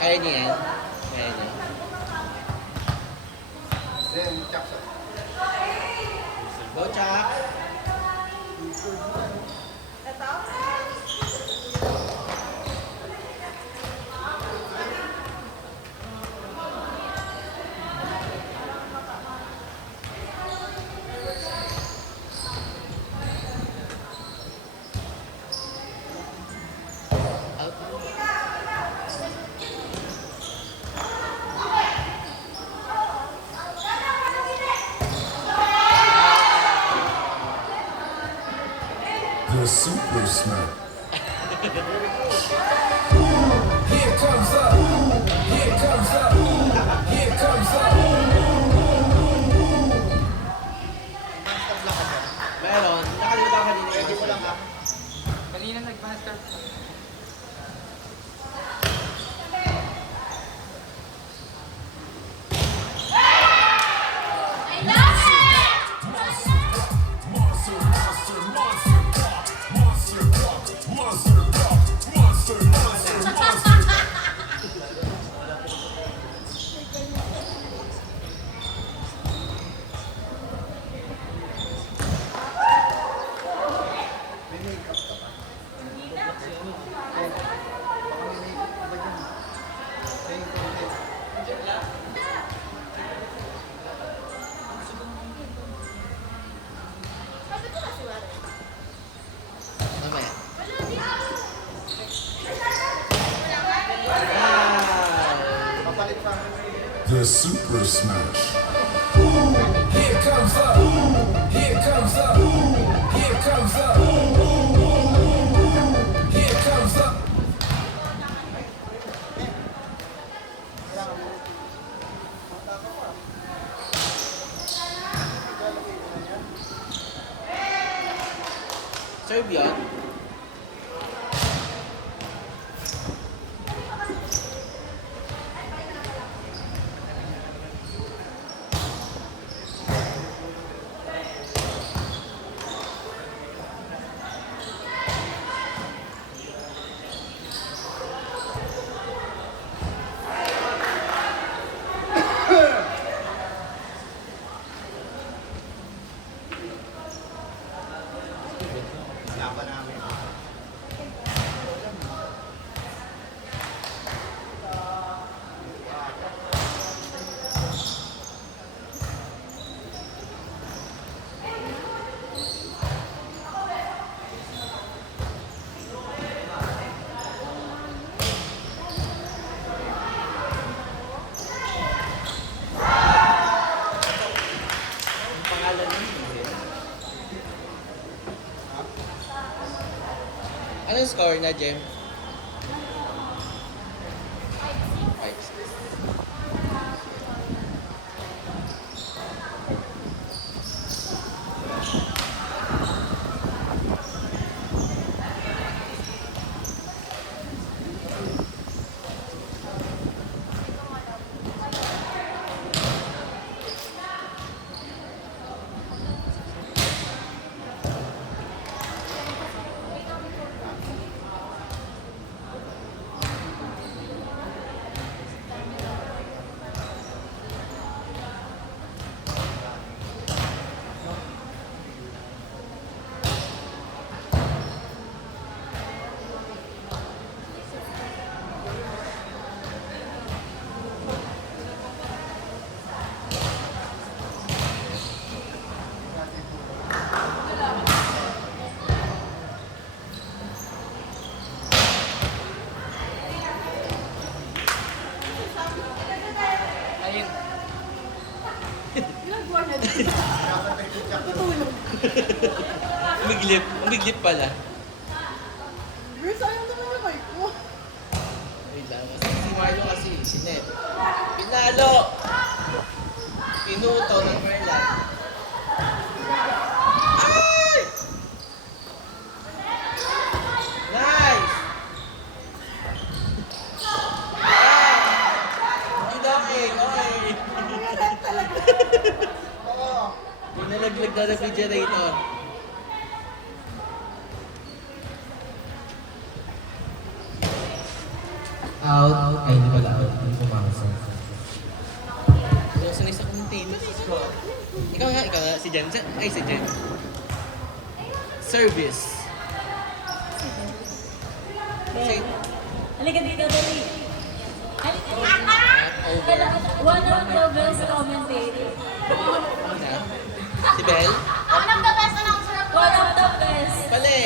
Kaya niya yan? Kaya niya. Go, Chuck! The Super Smash. Here comes up. Here comes up. Here comes up. Meron. Nakalimutan ka din. Ready mo lang ha. Kanina nag-master. Mamaya. The Super Smash. Here comes up. Here comes up. Here comes up. Here comes up. Serve yun. Anong score na, Jem? 5-6. Ayun. Ginagawa niya din. Natutulog. Umiglip pala. Girl, sayang naman yung mic ko. Wait lang. Si Marlo kasi, si Ned. Pinalo! Pinuto ng Marla. Ay! Nice! Yun lang eh, okay. Pinalaglag na refrigerator. out. Ay, hindi pala out. Hindi pumasok. Yung sanay sa commentators. Ikaw nga, si Jen. Ay, si Jen. Service. Say, Halika dito, dali. over. One of the best commentators. Ano na? Si Belle? One of the best announcer. One of the best. Pali.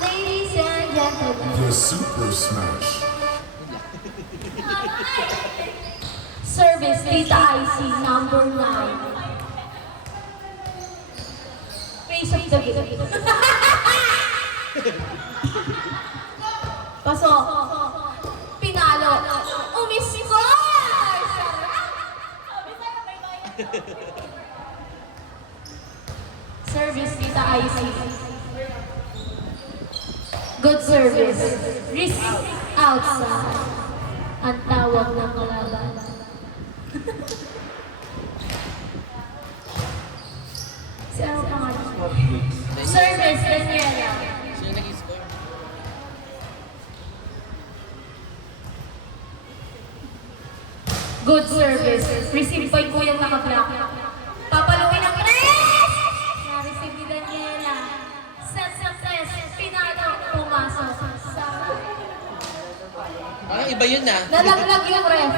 Ladies and gentlemen. The Super Smash. Service Tita IC number 9. Face of the game. Pasok. Pinalo. Umiscore! Sabi sa'yo, bye-bye. Service Tita IC. Good service. Receive outside. Ang tawag ng kalaban. Sino ang pangalan? Service, Daniela. Sino nag-score? Good service. Receive by Kuyang naka-block. Papaluin ang press! Na-receive ni Daniela. Set sa press. Pinalo. Pumasok. Ah, iba yun na. Nalaglag yung ref.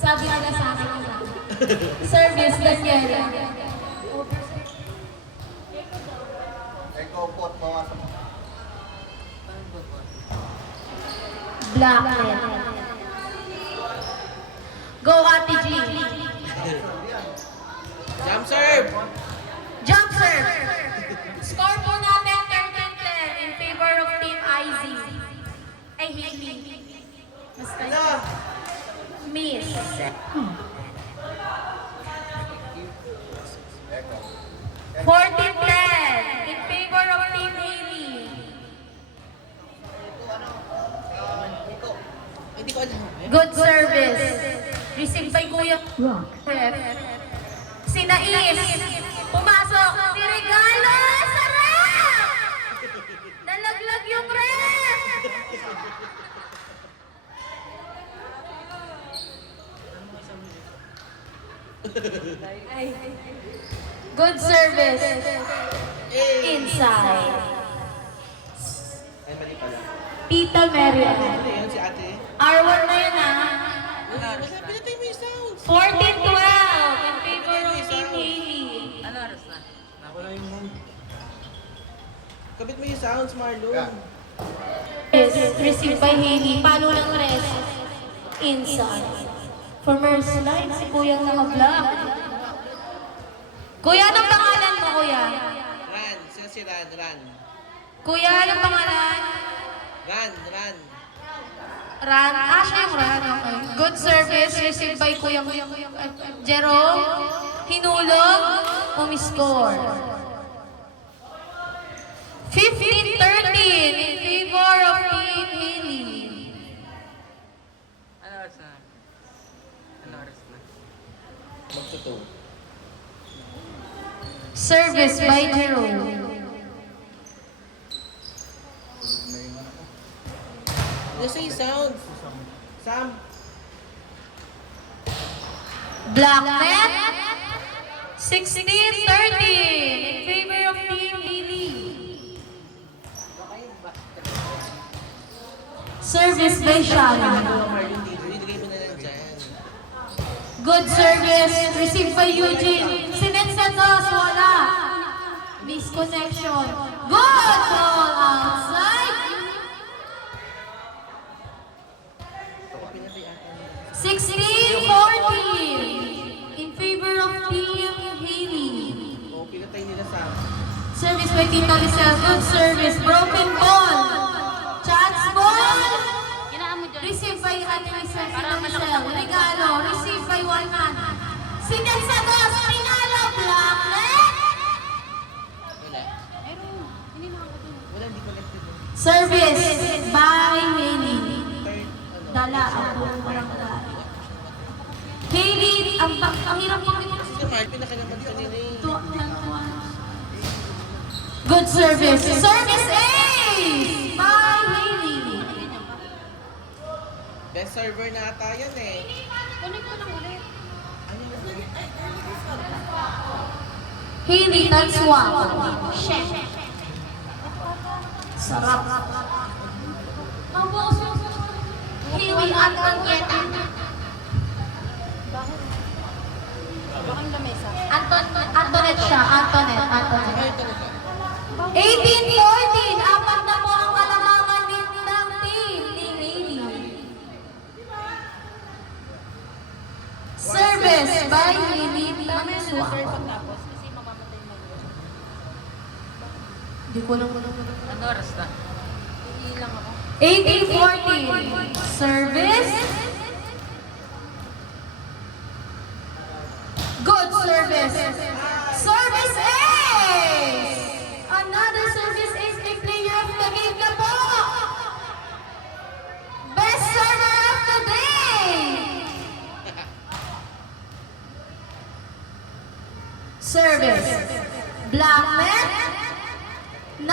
Sabi nila sa akin nila. Service, Daniela. Black net. Go, Ate G. Jump serve! Jump serve. Score po natin 13-10 in favor of Team IZ. Ay, hindi. Basta yun. Miss. 14-10 in favor of Team Haley. Hindi ko alam. Good service. Received by Kuya Ref. Si Nais. Pumasok. Si Regalo. Sarap! Nalaglag yung ref. Good service. Inside. Ay, mali pala. Tita Marian. Ano yun, si ate? R1 na yun ah. Wala, pinatay mo yung sounds. 14-12 in favor of Team Haley. Ano oras na? Kabit mo yung sounds, Marlon. Yes, received by Haley. Palo ng rest. Inside. For Mercy Line, si Kuyang naka-block. Kuya, anong pangalan mo, Kuya? Ran, sino si Ran? Ran. Kuya, anong pangalan? Ran. Ran. Ah, siya yung Ran. Okay. Good service received by Kuya Jerome. Hinulog. Umiscore. 15-13 in favor of Team Haley. Ano oras na? Ano oras na? Magtuto. Service by Jerome. Nasa yung sounds. Sam. Black net. 16-13 in favor of Team Haley. Service by Shana. Marlon, dito. Ibigay mo na lang dyan. Good service received by Eugene. Sinensados, wala. Misconnection. Good ball outside. 16-14 in favor of Team Haley. O, pinatay nila Sam. Service by Tita Lisel. Good service. Broken ball. Chance ball. Received by Ate Lisel. Regalo. Received by one man. Sinensados. Pinalo. Black net. Wala. Wala, hindi connected. Service by Haley. Third, ano? Dala ang buong barangay. ang hirap mo. Si Mark, pinakalaman kanina eh. Good service. Service ace by Hailey. Best server na ata yan eh. Kunin ko lang ulit. Hailey Tanswa. Chef. Sarap. Ang bukas mo. Hailey Antonieta. Bakang lamesa. Antoinette siya. Antoinette. Ay, talaga. 18-14. Apat na po ang kalamangan din ng team ni Hailey. Service by Hailey Tanswa. Tapos, kasi mamamatay mo. Hindi ko lang. Ano oras na? Iilang ako. 18-14. Service. Good service. Service ace! Another service ace ni player of the game na po! Best server of the day! Service. Black net. 19-15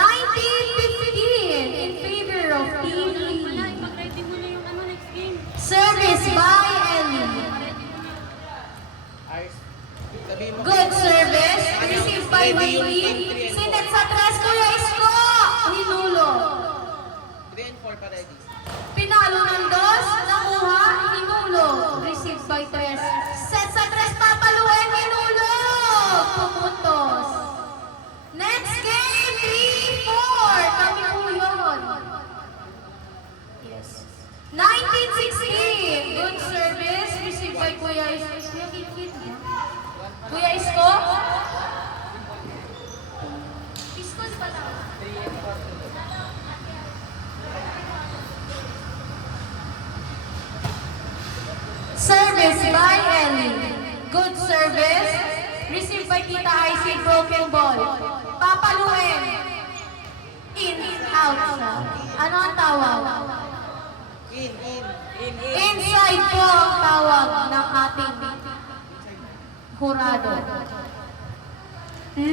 in favor of Team Lee. Mag-ready mo na yung next game. Service by Ellie. Ars, sabihin mo Good service. Received by Willie. Sinet sa tres, Kuya Isko. Hinulo. 3 and 4 pa ready. Pinalo ng dos. Nakuha. Hinulo. Received by tres. Set sa tres, papaluin. Hinulo. Pumutos. Next game, 3-4. Kami po yun. Yes. 19-16. Good service. Received by Kuya Isko. Kuya Isko? Isko ba lang? Service by Ellie. Good service. Received by Tita IC. Broken ball. Papaluin. In, out. Ano ang tawag? In. Inside po ang tawag ng ating hurado.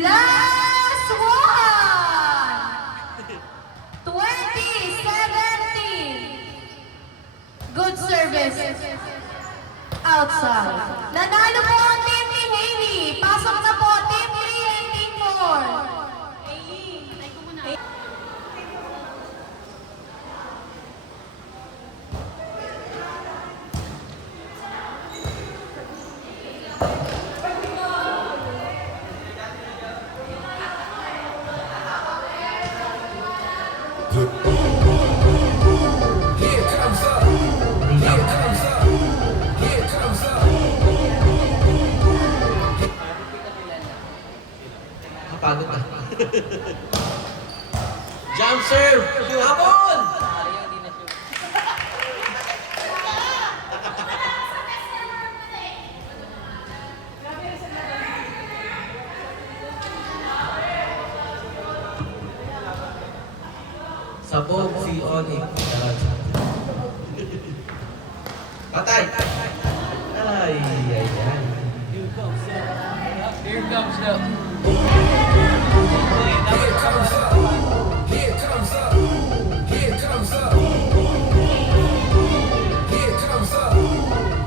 Last one! 20-17. Good service. Outside. Nanalo po ang team ni Hailey. Pasok na po team 3 and team 4. Here comes up. Here comes up. Here comes up. Kapagod na. Jump serve! Habol! Sabog si Onyx. Patay! Ay, ay, ay. Here comes the... Here comes up. Here comes up. Here comes up. Here comes up.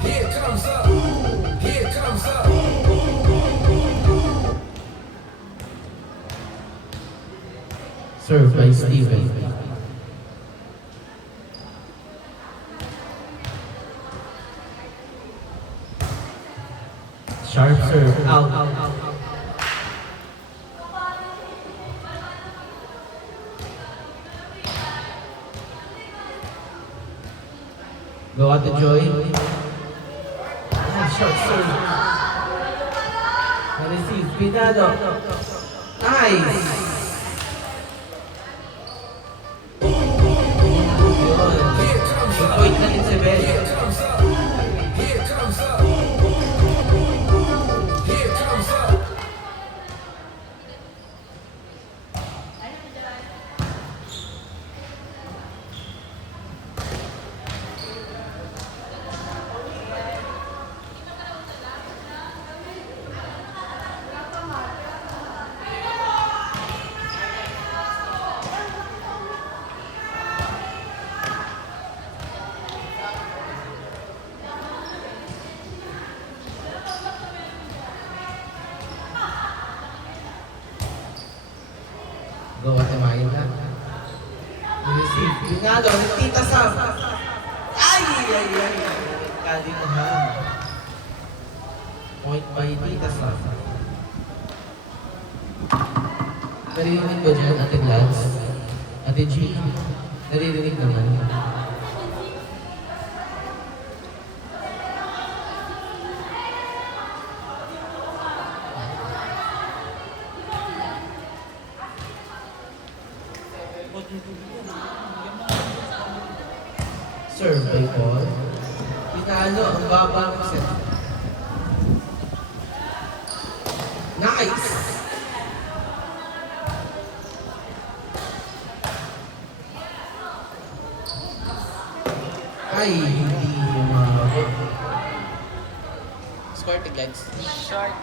Here comes up. Here comes up. Served by Steven. Sharp serve. Out. Go out to Joy. Ah, short serve. Na-receive. Pinado. Nice! Here comes up. Point natin si Ben. Here comes up. Here comes up. Here comes up. Ay! Kalitahan. Point by Tita Saf. Naririnig ba dyan, Ate Glads? Ate G? Naririnig naman. Serve by Paul. Pinalo ang babang set. Nice! Ay, hindi umabot. Score to Glens. Short.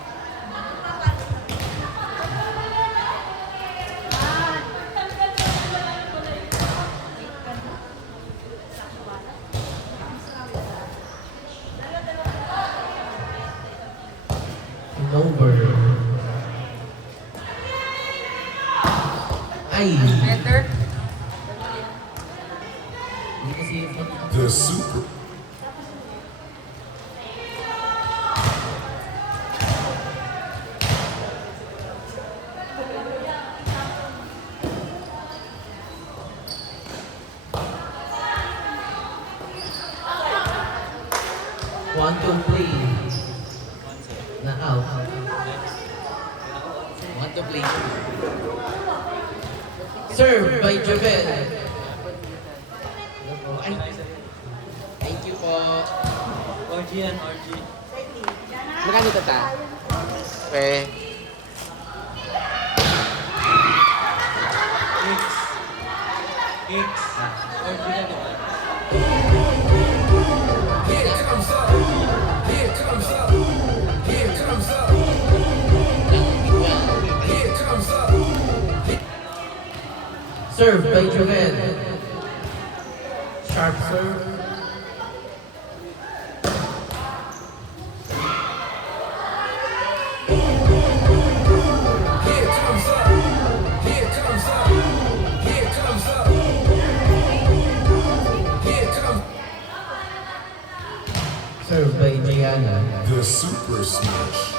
Over. Ay! Better. Hindi kasi The super. want to play. Na out. Want to play. Served by Javel. Ay. Thank you po. RG yan, RG. Magkano tata? Okay. X. RG yan, diba? Here comes up. Here comes up. Here comes up. Here comes up. Served by Javel. Sharp serve. Here comes up. Here comes up. Here comes up. Here comes Served by Gianna. the Super Smash.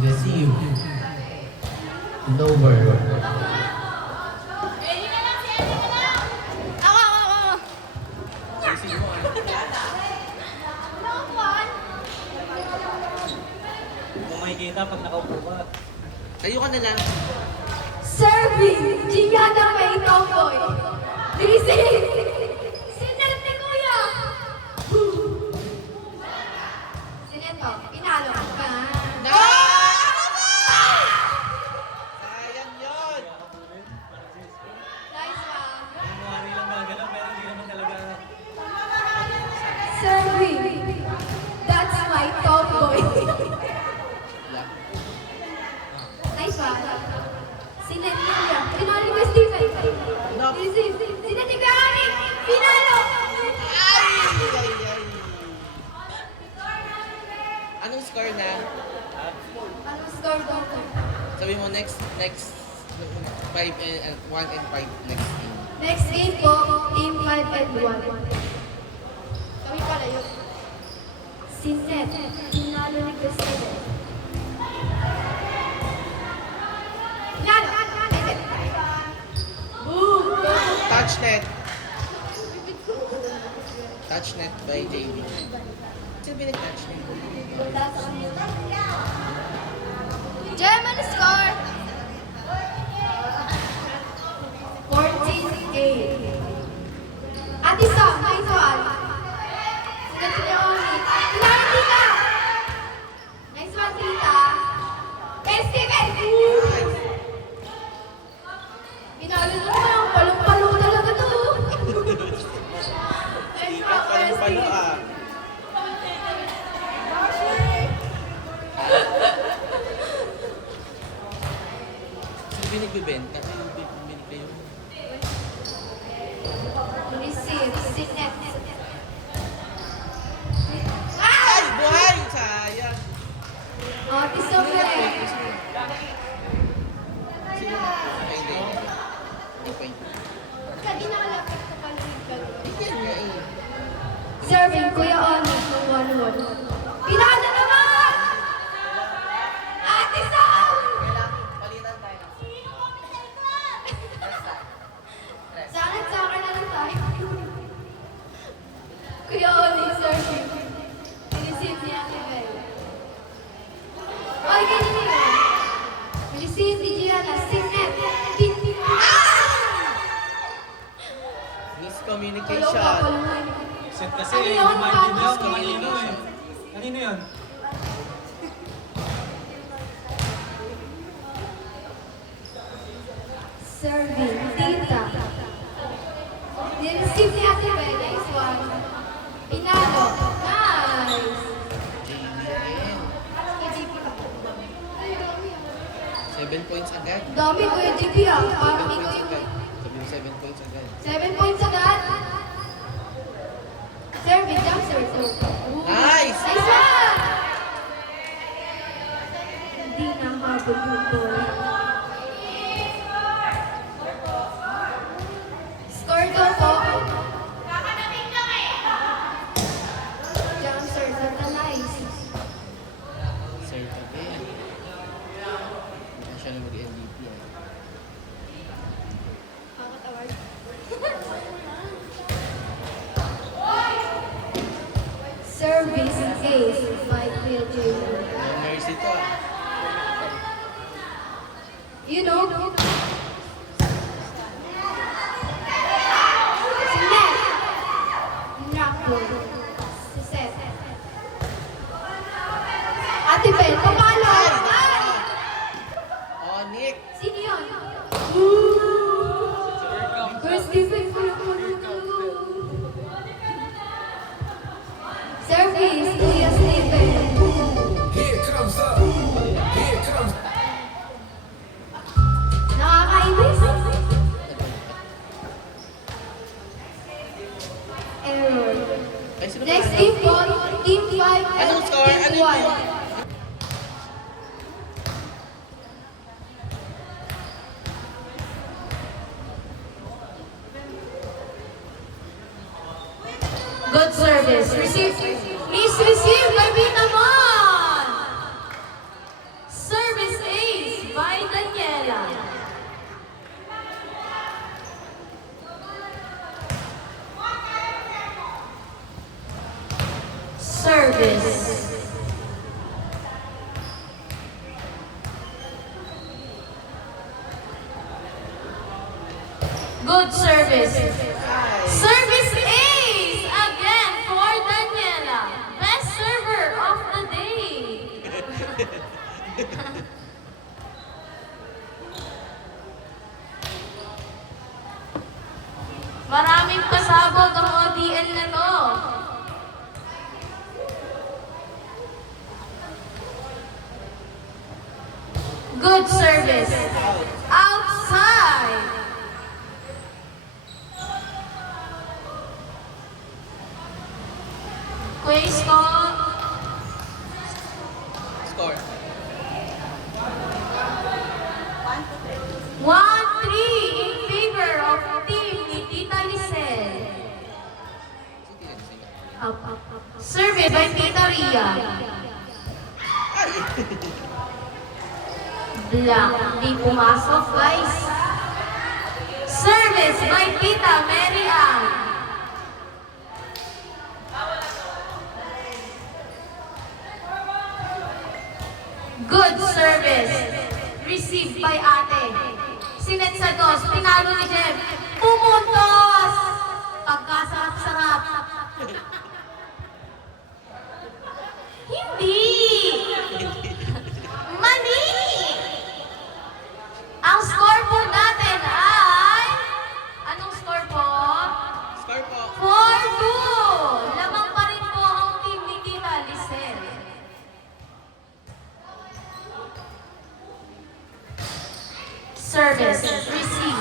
Receive. Lower. Kung makikita pag nakaupo ka. Tayo ka na lang. Serving, Gianna May Tomboy. Receive. Sinet ni Kuya. Sinet to, pinalo ka. Sayang yun. Nice one. Kunwari lang magalaw, pero hindi naman talaga. Serving. That's my tomboy. Wala. Nice one. Sinet ni Kuya. Pinalo ni Kuya Steven. Receive. Sinet ni Kuya Ari. Pinalo. Ay! Anong score na? Anong score ko? Sabi mo next 5 and 1 and 5 next game. Next game po, Team 5 and 1. Kami pala yun. Sinet. Pinalo ni Kuya Steven. Pinalo. Boom! Touch net. Touch net by JB. Sino pinag-touch net? German score! 14-8. Ate Sam, nice one. Sigat si Naomi. Pinalo tita! Nice one, tita. Kay Steven! Pinalo naman. Palong-palo talaga to. Nice one, Kuya Palo Steven. ah. Sino pinagbibenta? Sino pinagbibenta yun? Receive, Sinet. Ay! Buhay! Sayang! Ate Sophie. Sino? Ay, hindi. Ay, point. Kagi nakalapit. Serving Kuya Oni ng 1-1. Pinada naman! Ate Sam! Sana sa akin na lang tayo. Kuya Oni, serving. Receive ni Ate Bel. Oy, ganyan yun. Receive ni Gianna. Signet. Miscommunication. Set kasi, Ano hindi yun? maintindihan Tapos kung kanino eh. Kanino yun? Serving. Tita. Nireceive ni Ate Bel. Nice one. Pinalo. Nice. EGP ka. 7 points agad. Dami ko yung GP ah. 7 Parang points ikaw yung agad. Sabi mo 7 points agad. 7 points agad. Serving. Jump serve. Nice! Nice one! Hindi na habol yung ball. Score ko po. Jump serve. Nice. Sir Tabi. Hindi siya na mag-MVP ah. Bakit award? Service ace by Kuya J. No mercy to ah. You know? Sinet. Nakbol. Si Seth. Ate Bel, pamalo! Oh, Nick! Sino yun? First defense for Service, Kuya Stephen. Here comes up. Here comes. Nakakainis. Error. Ay, sino Next ba? team po, Team 5 and Anong score? Team Ano 1. yun? Good service. Receive. Please receive by Vitamon. Service ace by Daniela. Service. Good service. Service ace again for Daniela. Best server of the day. Maraming pasabog ang ODL na to. Good service. Outside. Kuya Scott. Score. 1-3 in favor of team ni Tita Lisel. Survey by Tita Ria. Blank. Di pumasok, guys. Service by Tita Mary Ann. Good service. Received by ate. Sinet sa dos. Pinalo ni Jem. Pumuntos! Pagkasarap-sarap. Hindi! Mali! Ang score po natin ay... Anong score po? Score po. 4-2! Lamang pa rin po ang team ni Tita Lisel. Service, receive.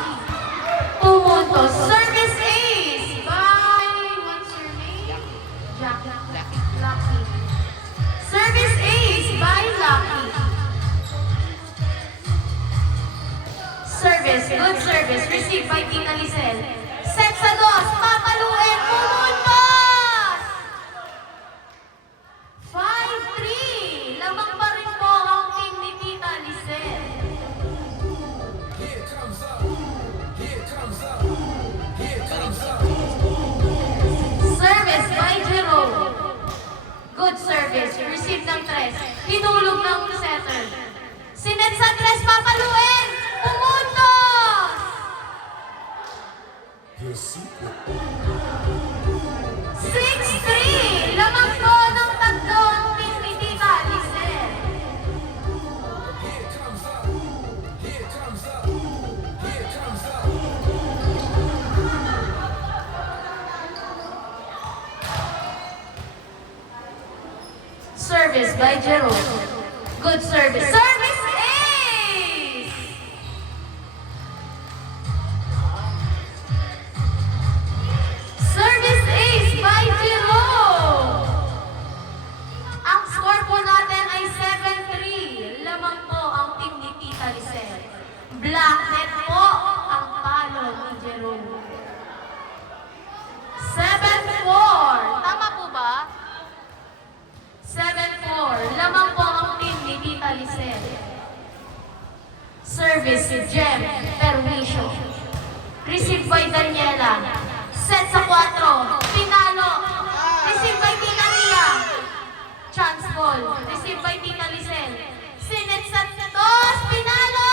ng tres. Hinulog ng setter. Sinet sa tres, papaluin! Pumuntos! The super 6-3! Lamang po ng tatlong team ni Tita Lisel. here comes up, here comes up, here comes up. Service by Jerome. Good service. Service ace! Service ace by Jerome. Ang score po natin ay 7-3. Lamang po ang team ni Tita Lisel. Black net po ang palo ni Jerome. 7-4. Tama po ba? 7-4. Lamang po ang team ni Tita Lisel. Service si Jem Perwisyo. Receive by Daniela. Set sa 4. Pinalo. Receive by Tita Ria. Chance ball. Receive by Tita Lisel. Sinet sa 2. Pinalo.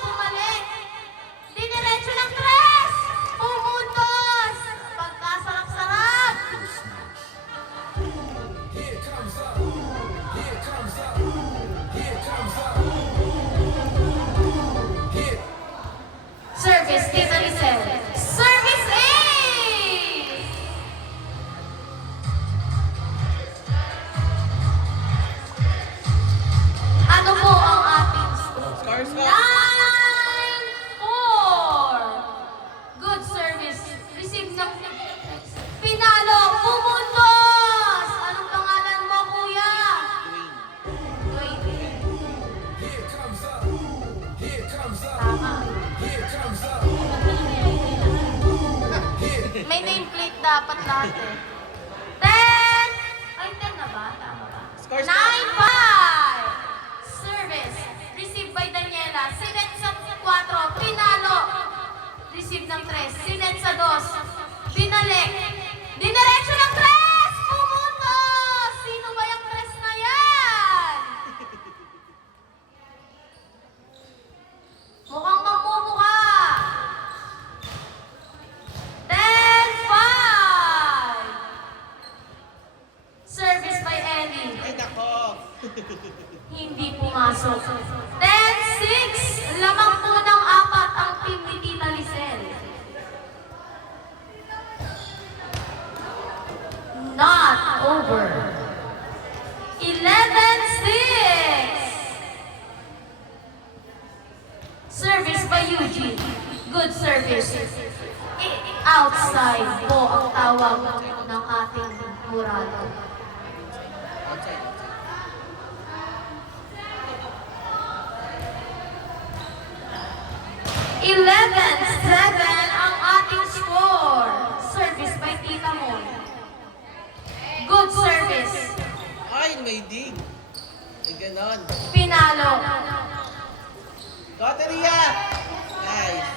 Bumalik. Diniretso ng 3. Pumuntos. Pagkasarap-sarap. Here comes up, here comes up, here comes up. Here. Service, Tita Lisel. Service ace! Ano po ang ating score? Scores ko. 9-4! Good service. Receive ng pinalo. Pumuntos! Anong pangalan mo, kuya? Dwayne. Here comes up, here comes up, Tama. here comes up. May nameplate dapat lahat eh. 10! Ay, 10 na ba? Tama ba? Scores 9-5! Service. Received by Daniela. Sinet sa 4. Pinalo. Receive ng 3. Sinet sa 2. Binalik. Diniretso ng 3! Pumuntos! Sino ba yung 3 na yan? Mukhang mamumukha. 10-5! Service by Ellie. Ay, nako. Hindi pumasok. 10-6! Lamang po ng 4 ang team ni Tita Lisel. Not over. 11-6! Service by Eugene. Good service. Outside po ang tawag ng ating Murado. Outside. 11-7 ang ating score. Service by Tita Mon. Good service. Ay, may dig. Ay, ganon. Pinalo. Loteria! Nice.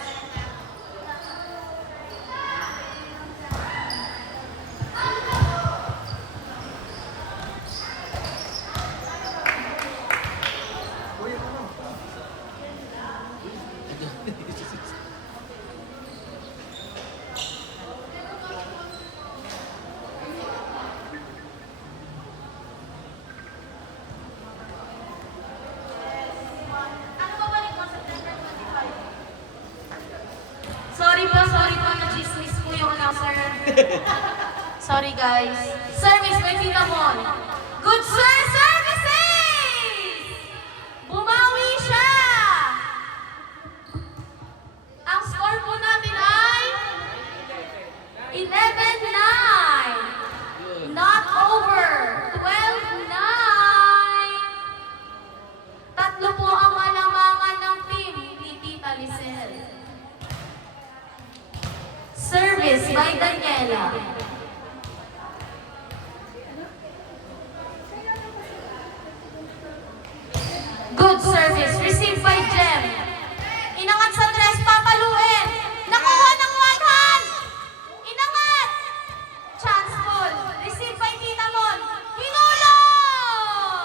Sorry po, na-chismis po yung announcer. Sorry guys. Service by Tita Mon. Good sir, services! Bumawi siya! Ang score po natin ay 11-9. Not over. 12-9. Tatlo po ang alamangan ng team ni Tita Lisel. Service by Daniela. Good service. Received by Jem. Inangat sa tres, papaluin. Nakuha ng one hand. Inangat. Chance ball. Received by Tita Mon. Hinulog!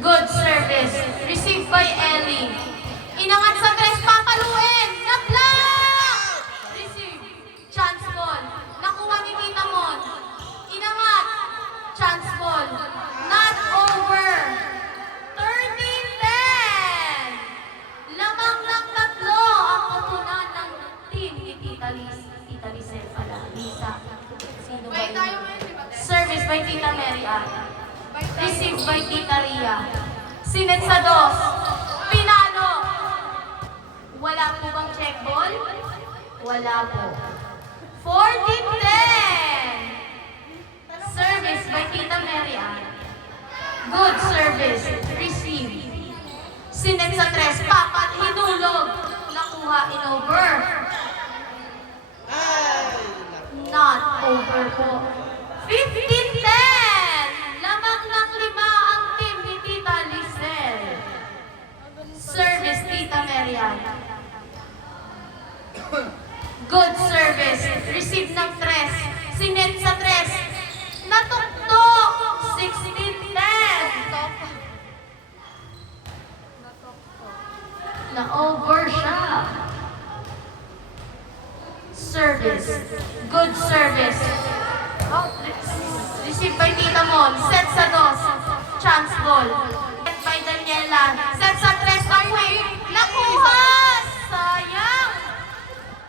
Good service. Received by Ellie. Inangat sa tres, papaluin. Na-block! Receive. Chance ball. Nakuha ni Tita Mon. Inangat. Chance ball. Not over. 13-10. Lamang ng tatlo ang kutunan ng team ni Tita Lisel pala. Lisa. Sino ba yun? Service by Tita Mary Ann. Received by Tita Ria. Sinet sa dos. Pinalo. Wala po bang check ball? Wala po. 14-10. Service by Tita Mary Ann. Good service. Received. Sinet sa tres. Papat. Hinulog. Nakuha in over. Not over po. 15-10. Lamang ng 5 ang team ni Tita Lisel. Service, Tita Marian. Good service. Receive ng tres. Sinet sa tres. Natuktok. 16-10. Na-over siya. Service. Good service. Receive by Tita Mon. Set sa dos. Chance ball. Set by Daniela. Set sa tres. Away. Nakuha! Sayang!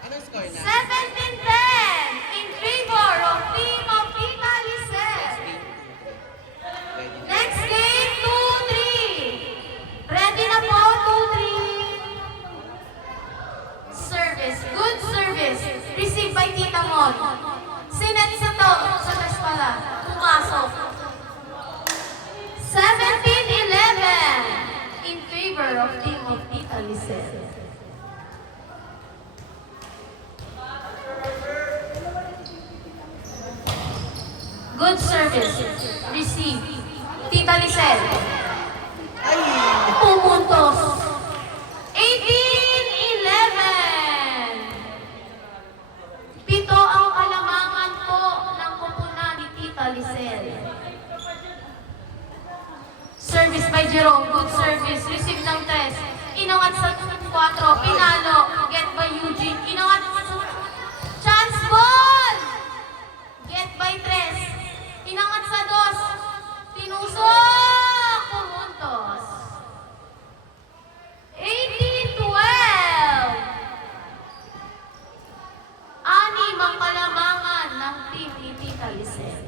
Anong score na? 17-10 in favor of team of Tita Lisel. Next game, 2-3. Ready na po, 2-3. Service. Good service. Received by Tita Mon. Sinet sa to. Sa tres pala. Pumasok. 17-11 in favor of team of Tita Lisel. Good service. Receive. Tita Lisel. Pumuntos. 18-11. Pito ang kalamangan po ng kupunan ni Tita Lisel. Service by Jerome. Good service. Receive ng tres. Inangat sa 4. Pinalo. Get by Eugene. Inangat sa chance ball. Get by tres. Inangat sa dos. Tinusok. Pumuntos. 18-12. Anim ang kalamangan ng team ni Tita Lisel.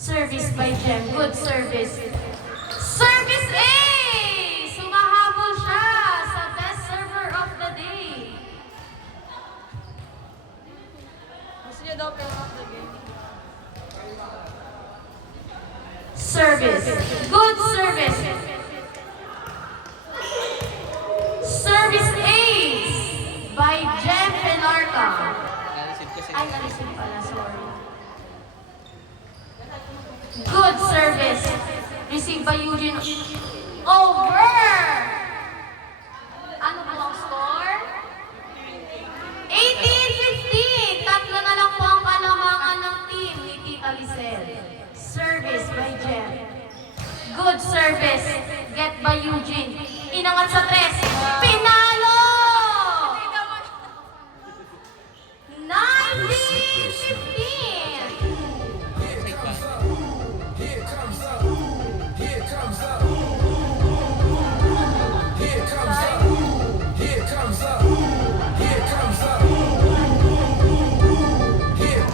Service by Jem. Good service. Service A! Sumahabol siya sa best server of the day. Gusto niya daw pero of the game. Service. Good service. Service ace by Jem Pelarca. Na-receive kasi. Ay, na-receive pala. Sorry. Good service. Received by Eugene. Over! Ano po ang score? 18-15. Tatlo na lang po ang kalamangan ng team ni Tita Lisel. Service by Jem. Good service. Get by Eugene. Inangat sa tres. Pinalo! 19-15. Here comes up. Here comes up. Here comes up. Here comes up. Here comes up. Here.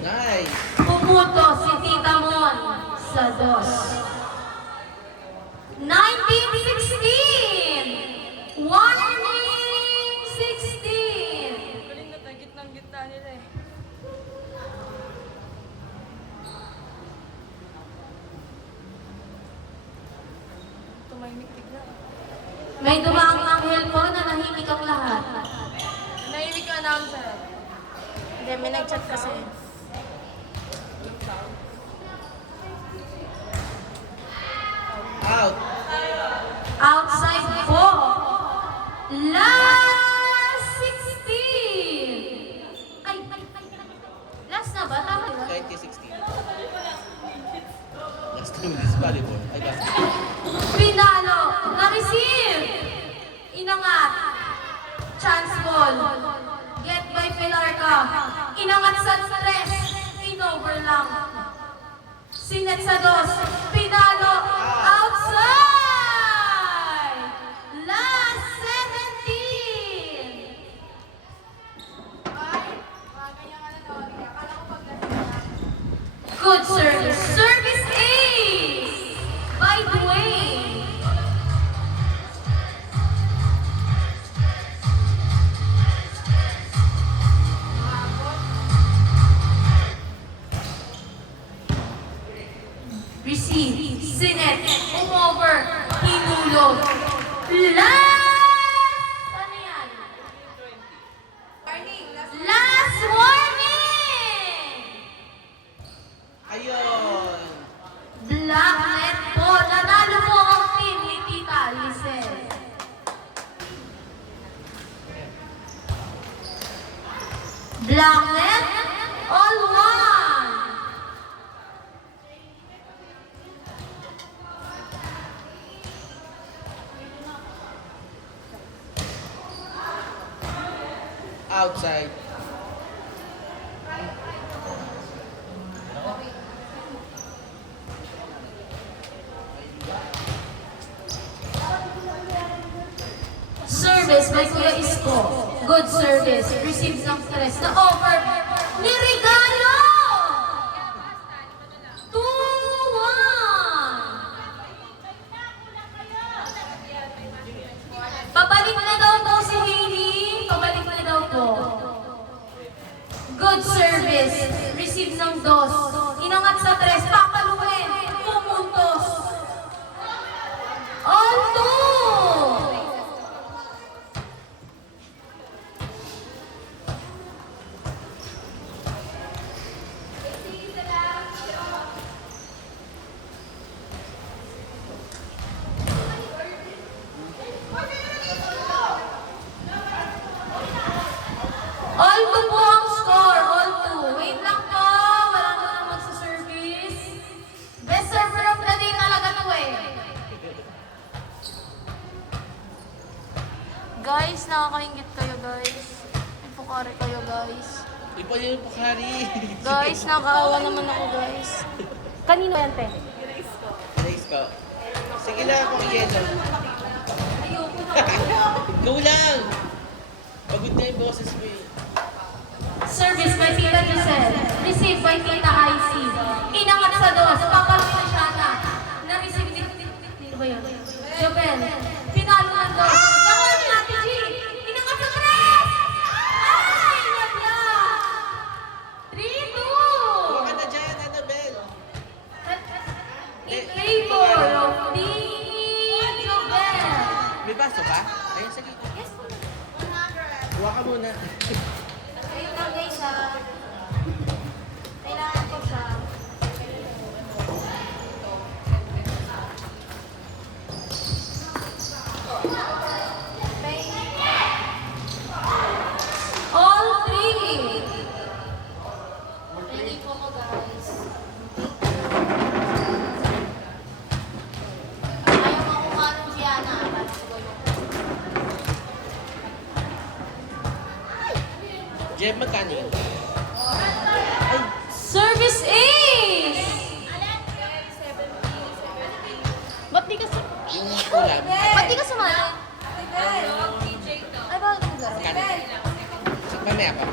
Nice! Pumuto si Tita Mon sa dos. 19-16. Warning 16. Galing na tayo, gitnang-gitna nila eh. Tumahimik tignan. May po, nanahimik ang lahat. Nahimik ka announcer. Hindi, may nag-chat kasi. Out. Outside po. Last 16. Ay, last na ba? Tama ba? 2016. Last time is volleyball. Ay, basketball. Pinalo. Na-receive. Inangat. Chance ball. Get by Pilarca. Inangat sa 3. Inover lang. Sinet sa 2. Pinalo. Outside. Last 17. Good service. Service ace. By Dwayne. Receive. Sinet. Umover. Hinulog. Last! Ano yan? Last warning! Ayun. Black net po. Nanalo po ang team ni Tita Lisel. Black net, all one. Outside. Service by Kuya Isko. Good service. Receives ng stress. Na offer ni Regalo. 2-1. Pabalik na daw po si Hailey. Pabalik na daw po. Good service. Receive ng 2. Inangat sa 3. Pakaluhin. Pumuntos. All 2. All 2 po ang score. All 2. Wait lang po. Wala mo na magsa-service. Best server of the day talaga to eh. Guys, nakakaingit kayo guys. Ipukari kayo guys. Ipa yun yung Pukari. Guys, nakakaawa naman ako guys. Kanino yan, te? Nice ko. Sige lang kung yelo. Go lang! Pagod na yung boses mo eh. Service by Tita Giselle. Receive by Tita IC. Inangat sa 2. Papaluin siya na. Na-receive din. Sino ba yun? Jobel. Pinalo ng 2. Nakuha ni Ate G. Inangat sa 3. Ay! Yabla! 3-2. Huwag ka na dyan, Annabel. In favor of the Jobel. May baso ba? Ayun, sige. Yes po. Huwag ka muna. Ayun lang guys ha. Kailangan ko siya. All 3. Ready po mo guys. Ayaw makuha ng Gianna. Jeb, magkano yun? Service ace! Ba't di ka Yung ulam. Ba't di ka sumali? Ay, bakit mo gano'n? Magkano? Mamaya pa.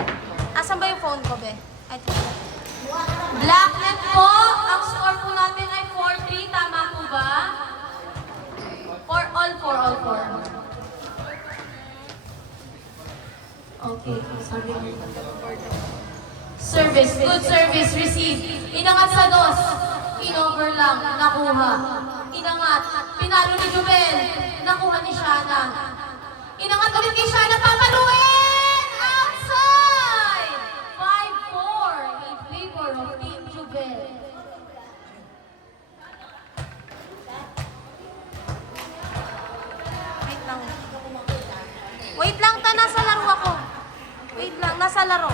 Asan ba yung phone ko, be? Ay, ito. Black net po. Ang score po natin ay 4-3. Tama po ba? Or all 4. Okay. Sabi ko. Service. Good service. Receive. Inangat sa 2. Inover lang. Nakuha. Inangat. Pinalo ni Jubel. Nakuha ni Shana. Inangat Tita, nasa laro ako. Wait lang, nasa laro.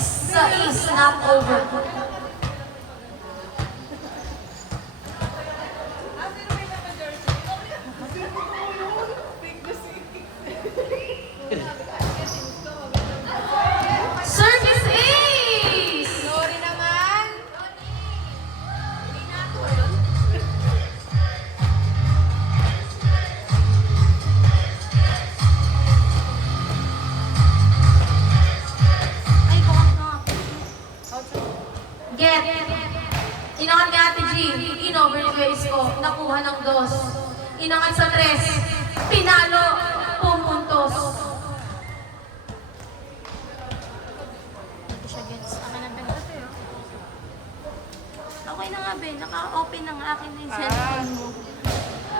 Sais, not over. Service ace! Sorry naman. Ay, bukang na. Get. Inangat ni Ate G. In-over ways ko. Nakuha ng 2. Inangat sa 3. Pinalo. Pumuntos. Okay na nga, Ben. Naka-open na nga akin na yung cellphone mo.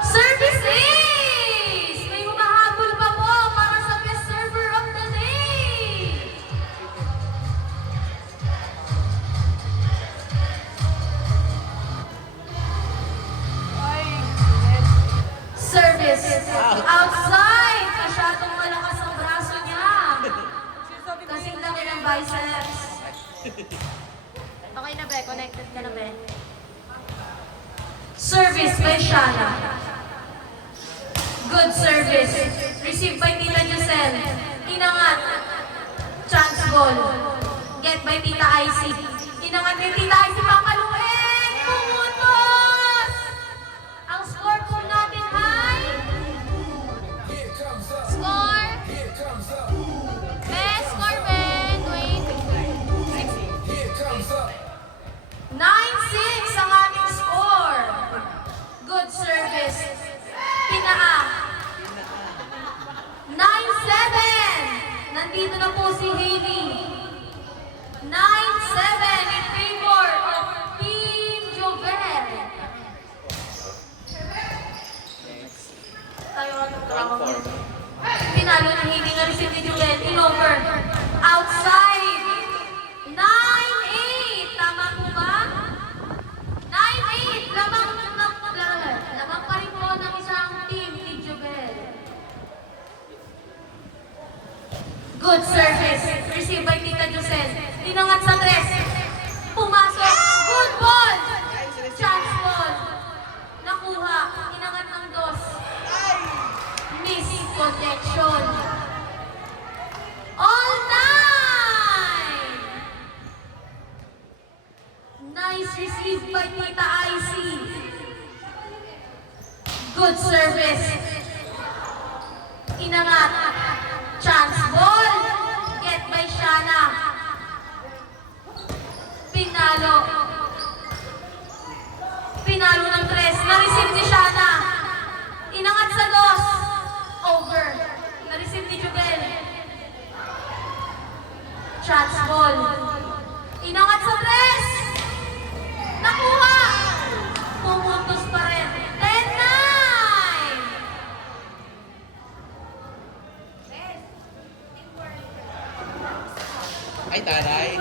Service ace! May humahabol pa po para sa best server of the day! Service. Outside! Masyadong malakas ang braso niya. Kasing laki ng biceps. Okay na, Be. Connected ka na, Be. Service by Shana. Good service. Received by Tita Giselle. Inangat. Chance ball. Get by Tita Icy. Inangat ni Tita Icy. Papaluin! Pumutos! Ang score po natin ay... Here comes up. Score! Here comes up. Best score, Ben. Wait. Here comes up. 9-6 ang ating score. Good service. Pinaa. 9-7. Nandito na po si Hailey. 9-7 in favor of Team Jovel. Tayo Round 4. Pinalo ni Hailey na receive ni Jovel. In-over. Outside. 9-8. Tama po ba? 9-8. Lamang pa rin po ng isang team ni Jovel. Good service. Receive by Tita Josel. Tinangat sa 3. Pumasok. Good ball. Chance ball. Nakuha. Tinangat ng 2. Miss connection. All time! Nice receive by Tita Icy. Good service. Inangat. Chance ball. Get by Shana. Pinalo. Pinalo ng 3. Na-receive ni Shana. Inangat sa 2. Over. Na-receive ni Jubel. Chance ball. Inangat sa 3. Nakuha. Pumuntos pa rin. 10-9. Ay, taray.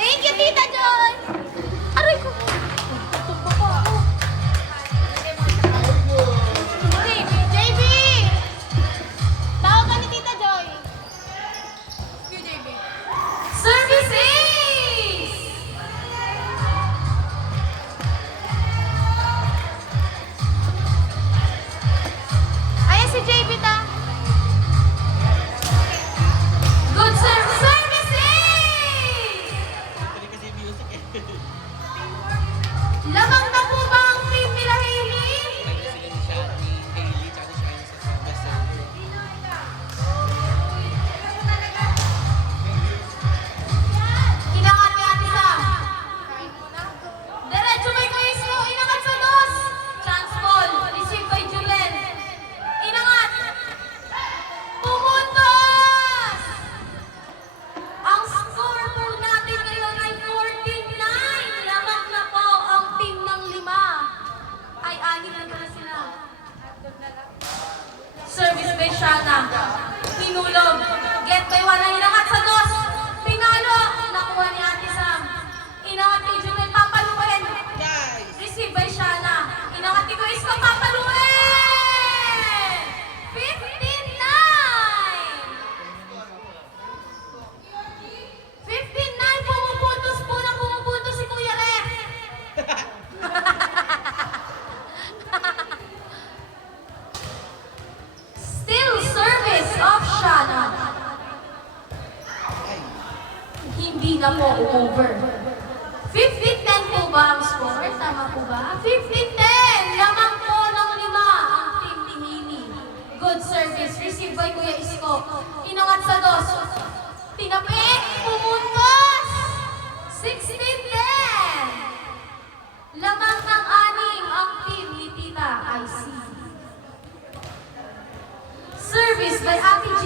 Thank you, Tita Joy! Aray ko! Tutok pa ako. JB! Tawag ka ni Tita Joy. Service ace! na po over. 15-10 po ba ang score? Tama po ba? 15-10! Lamang po ng 5 ang team ni Mimi. Good service. Received by Kuya Isko. Inangat sa 2. Tinapi! Pumuntos! 16-10! Lamang ng 6 ang team ni Tita IC. Service by Ate G.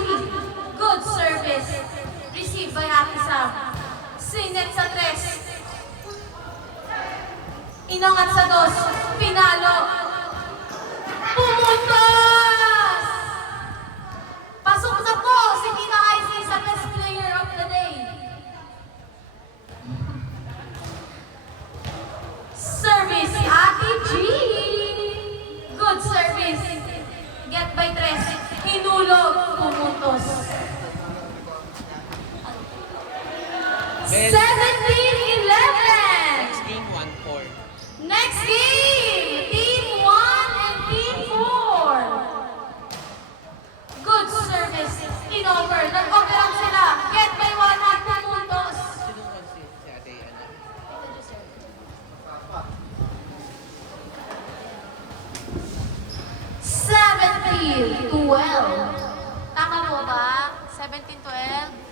Good service. Received by Ate Sam. Sinet sa 3. Inangat sa 2. Pinalo. Pumuntos! Pasok na po si Tita IC sa best player of the day. Service, Ate G. Good service. Get by 3. Hinulog. Pumuntos. 17-11. Next game, 1-4. Next game, Team 1 and Team 4. Good service. In-over. Nag-over lang sila. Get by 1 at pumuntos. Sino ko si ate, ano? 17-12. Tama po ba? 17-12?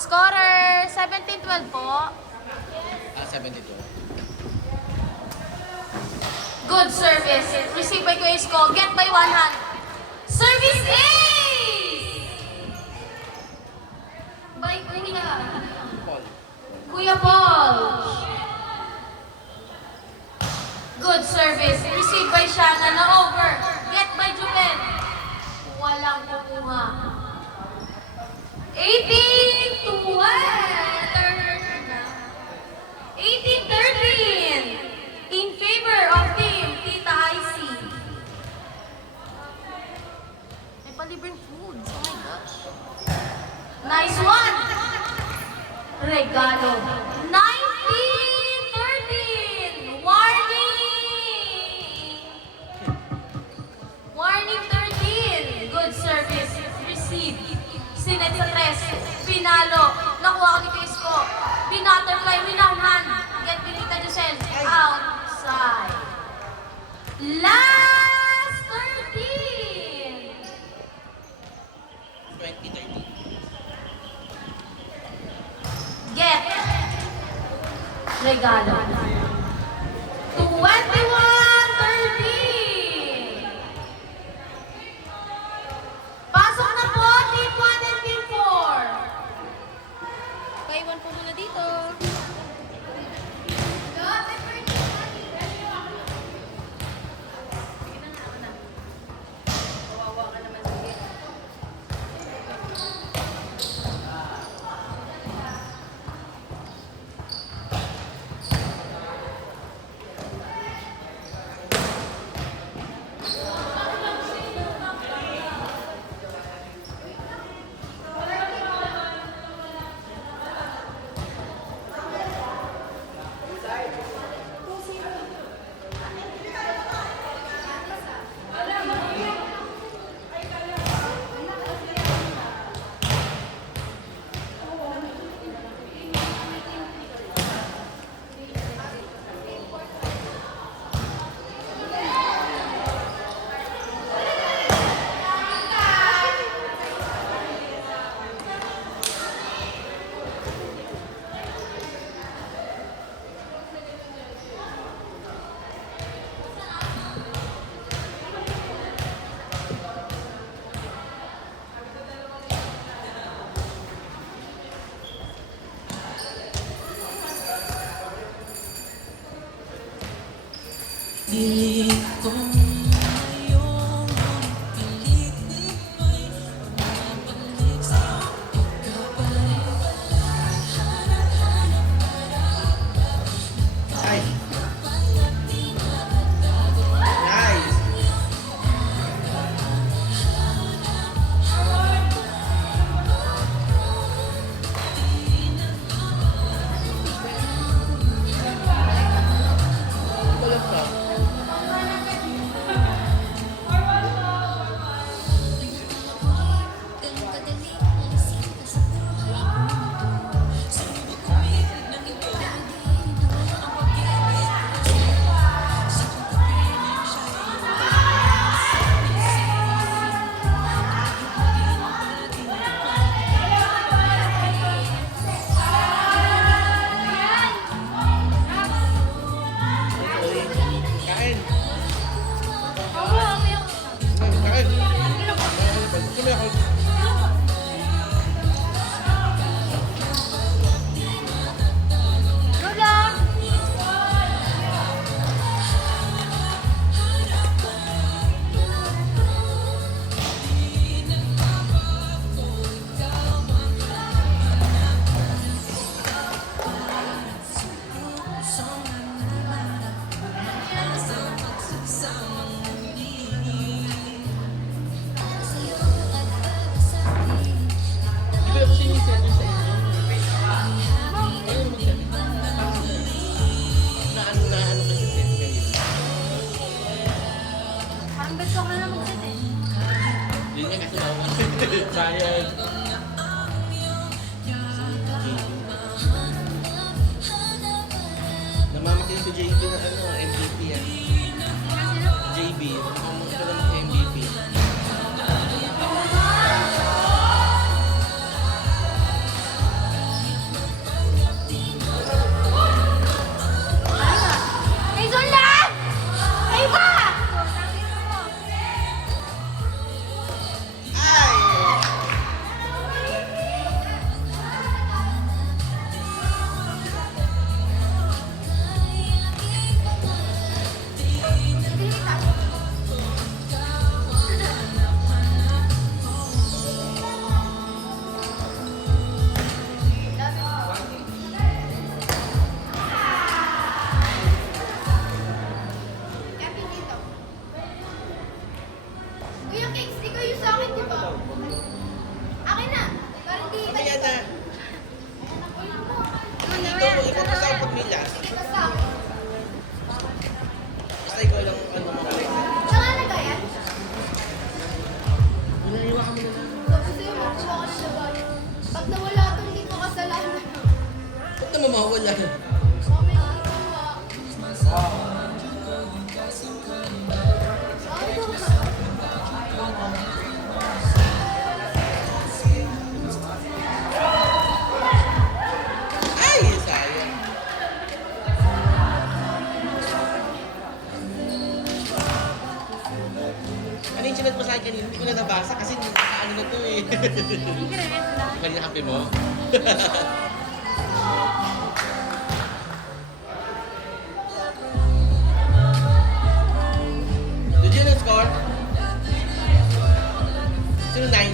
Scorer, 17-12 po. 72. Good service. Receive by Kuya Isko. Get by 1 hand. Service ace! By Paul. Kuya Paul. Good service. Receive by Shana na over. Get by Juven. Walang kukuha. 18-12. 18-13. In favor of team Tita IC. May palibreng foods. Oh my gosh. Nice one. Regalo. 19-13. Warning. Warning 13. Good service. Receive. Sinet sa 3. Pinalo. Nakuha ko ni Isko. Binutterfly. Winamhan. Get Benita Josel. Outside. Last 13. 20-13. Get. Regalo. 21-13. Pasok na po, Team 1 and Team 4. Paiwan po muna dito. Nice! Walang pa. Sayang. Namamakin si JB na ano, MVP yan. JB, ito naman MVP. Kay Zolan! Kay ba? Happy dito. Kuya Kings, ikaw yung sa akin, di ba? Akin na. Parang di ba? Kaya na, Ano ikaw pa sa pagmila. Sige, basta ako. Basta ikaw lang ano mo kami. Siya nga nagayan. Pinaniwa kami na lang. Tapos sa'yo, makuha ka siya ba? Pag nawala ito, hindi ko kasalanan. Ba't naman mawala? Mami, ikaw Ay, sayang. Ano yung chinat mo sa akin? Hindi ko na nabasa kasi ano na to eh. Kanina kape mo? Did you score? Sino 9?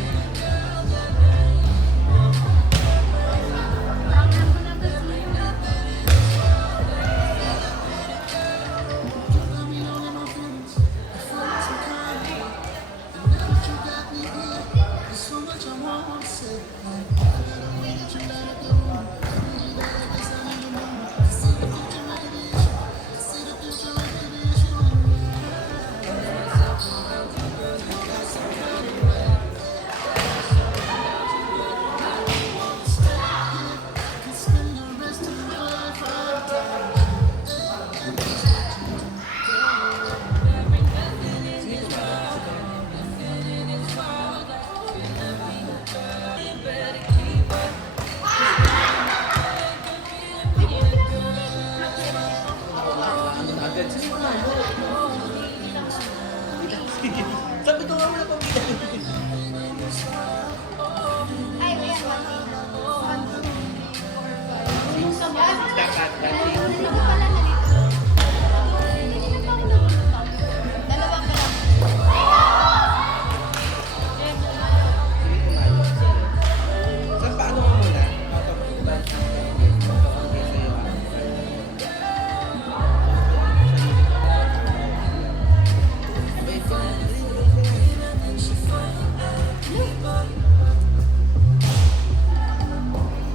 Agad. Sino yung kumalo? Sabi ko nga wala pang bilang. Ay, ayan, Dapat, dati. nalito pala, nalito. Hindi na pa ako nalulutaw. Dalawa pa lang. Saan pa ano mo muna?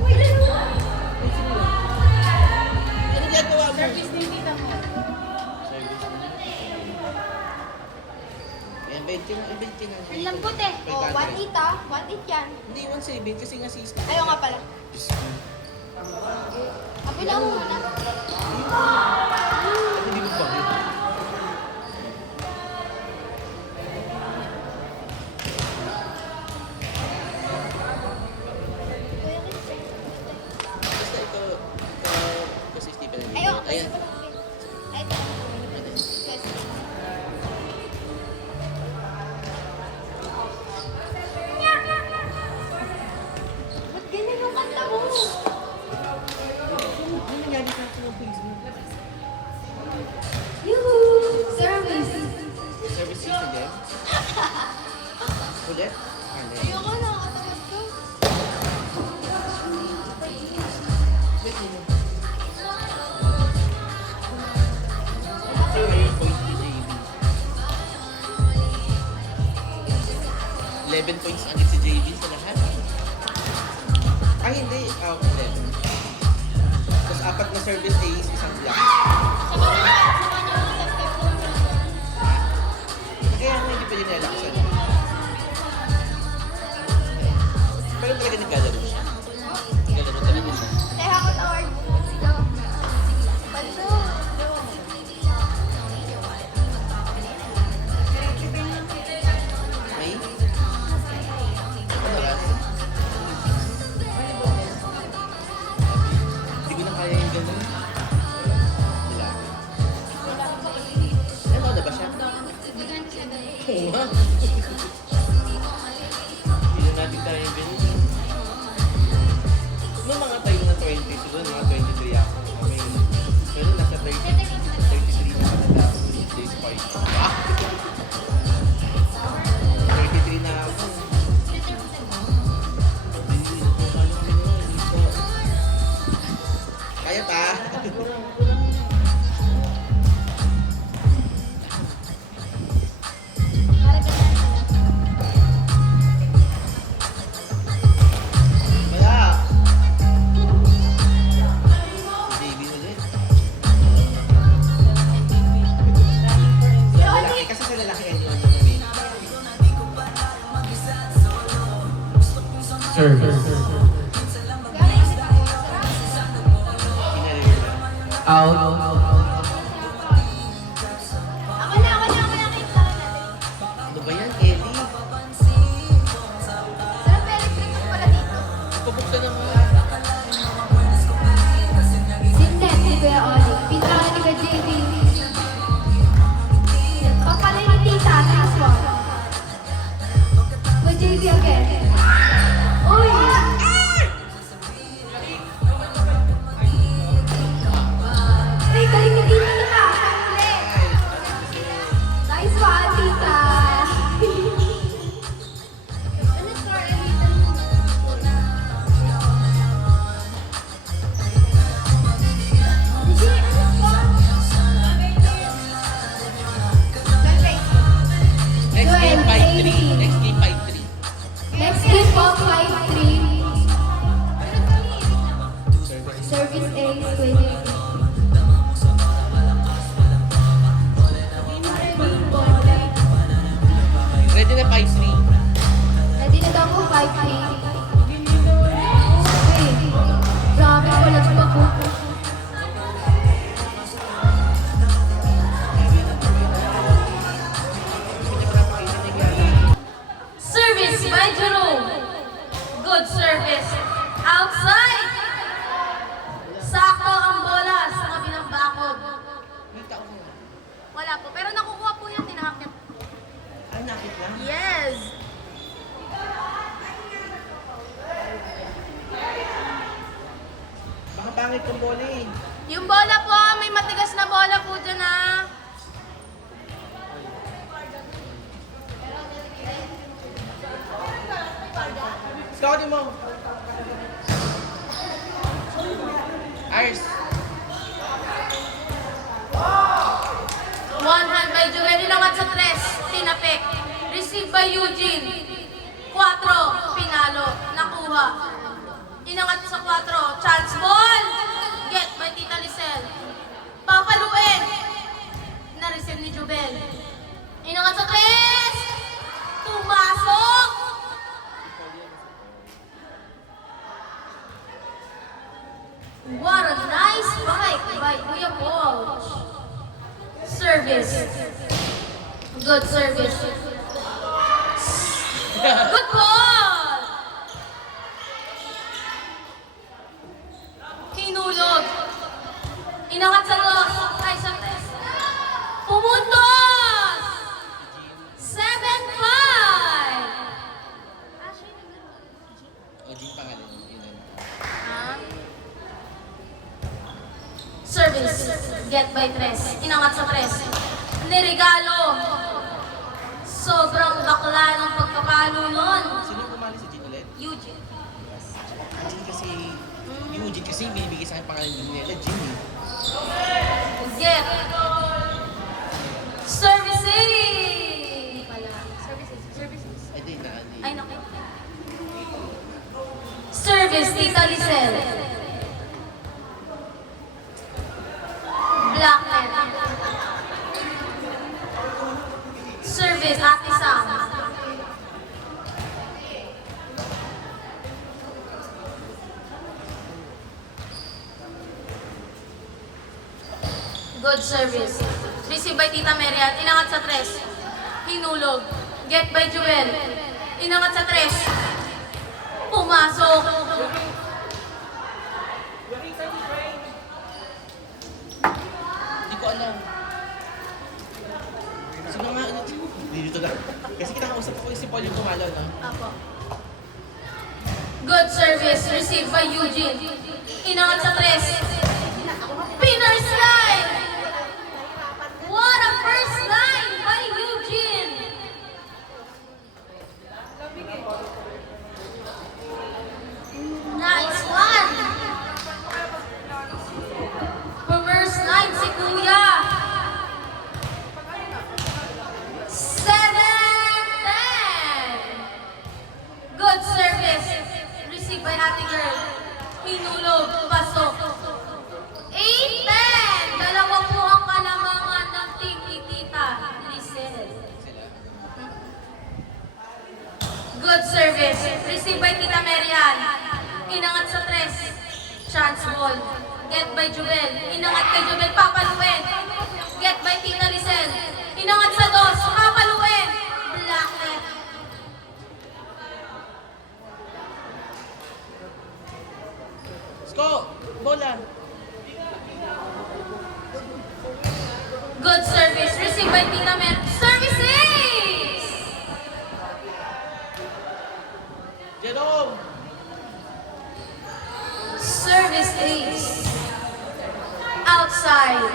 Uy, dalawa! Ano ginagawa mo? Service din tita mo. Ayan, 20 na. Ang lambot eh. Oh, 1.8 ah. 1.8 yan. Hindi, 1.7 kasi nga sis. Ayaw nga pala. Kapila mo muna. Hindi mo pa. Basta ito, kasi Stephen. Ayaw. Ayan. Ay, ito. Yes. Ba't ganyan yung kanta mo? Ano nangyari sa akin ng Facebook? Yuhu! Service! Service fee again? Ulit? Ano? Ayoko na, katagas ko. Saan ngayon points ni JB? 11 points agad si JB sa lahat. Ay, hindi. 11. Tapos 4 na service ace, isang block. Kaya nga hindi pa din nalaksan. talaga naglalaro siya. Naglalaro talaga siya. Kaya ako award. Banso. May? Ano ka? Hindi ko na kaya yung gano'n. Wala. Ano na ba siya? Oo nga. Hindi na natin kaya yung gano'n. Noong mga tayo na 20 siguro, mga 23 ako. Pero nasa 30, 33 na ako na days point. Ah! 33 na ako. Kaya pa? Wala. Si Davey ulit. Sa lalaki, kasi sa lalaki anyone yung may Service. pinaril. Out. Ako na. Kita natin. Ano ba yan, Ellie? Sarap electric pala dito. Pabuksan naman. Sinnet ni Kuya Oli. Pinaka ni Kuya JV. Papalay ni Tita. Nice one. Kuya JV again. Uy! Ay, galing ni Tita. Nice one, Tita. Ano score? Everything. Hindi, ano score? Next game, 5-3. Next game, 5-3. Next game po, 5-3. Service A, Kuya JV. Ready na 5-3. Ready na daw po, 5-3. Uy, grabe ko lang sa pagpo. Service by Jerome. Good service. Outside. Sakto ang bola sa kabilang bakod. May tao mo. Wala po. Pero nakukuha po yung tinahakit. Ay, nakit lang. Yes! Baka pangit yung bola eh. Yung bola po, may matigas na bola po dyan ah. Scoutin mo. Ars. One hand by Joel. Inangat sa tres. Tinapik. Receive by Eugene. 4. Pinalo. Nakuha. Inangat sa 4. Chance ball. Get by Tita Lisel. Papaluin. Na-receive ni Jubel. Inangat sa tres. Pumasok. What a nice bike by Kuya Paul. Service. Good service. Good ball! Hinulog. Inangat sa los. Ay, sa tres. Pumuntos! 7-5! O, di pangalan. Yun lang. Service. Get by tres. Inangat sa tres. Niregalo. Sobrang bakla ng pagkapalo nun. Sino yung pumali sa Jean ulit? Eugene. Jean kasi, Eugene kasi binibigay sa akin pangalan din nila, Jean eh. Get. Servicing! Pala. Services. Ay, di na. Ay, naku. Service, Tita Lisel. Black net. Service, Ate Sam. Good service. Receive by Tita Merian. Inangat sa tres. Hinulog. Get by Jewel. Inangat sa tres. Pumasok. Hindi ko alam. Sino nga? Dito lang. Kasi kinakausap ko si Paul yung tumalo, no? Apo. Good service. Received by Eugene. Inangat sa tres. Pinner slide! What a first line by Eugene! Nice one! Reverse line si Kuya. 7-10! Good service. Received by Ate Girl. Hinulog. Pasok. 8-10! Dalawa po ang kalamangan ng team ni Tita Lisel. Good service. Received by Tita Merian. Inangat sa tres. Chance ball. Get by Jubel. Inangat kay Jubel. Papaluin. Get by Tita Lisel. Inangat sa dos. Papaluin. Black net. Sko! Bola! Good service. Received by Tita Mer. Services! Jerome! Service ace. Outside.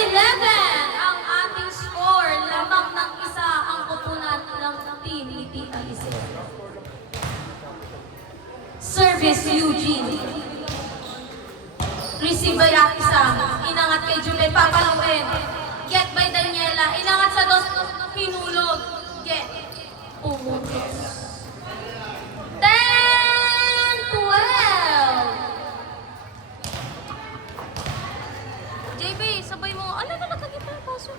Ang ating score. Lamang ng isa ang kupunan ng team ni Tita Lisel. Service Eugene. Receive by Ate Sam. Inangat kay Jubel. Papaluin. Get by Daniela. Inangat sa dos. Hinulog. Get. Pumutos. 10-12. JB, sabay mo. Ano na lagi pa yung paso?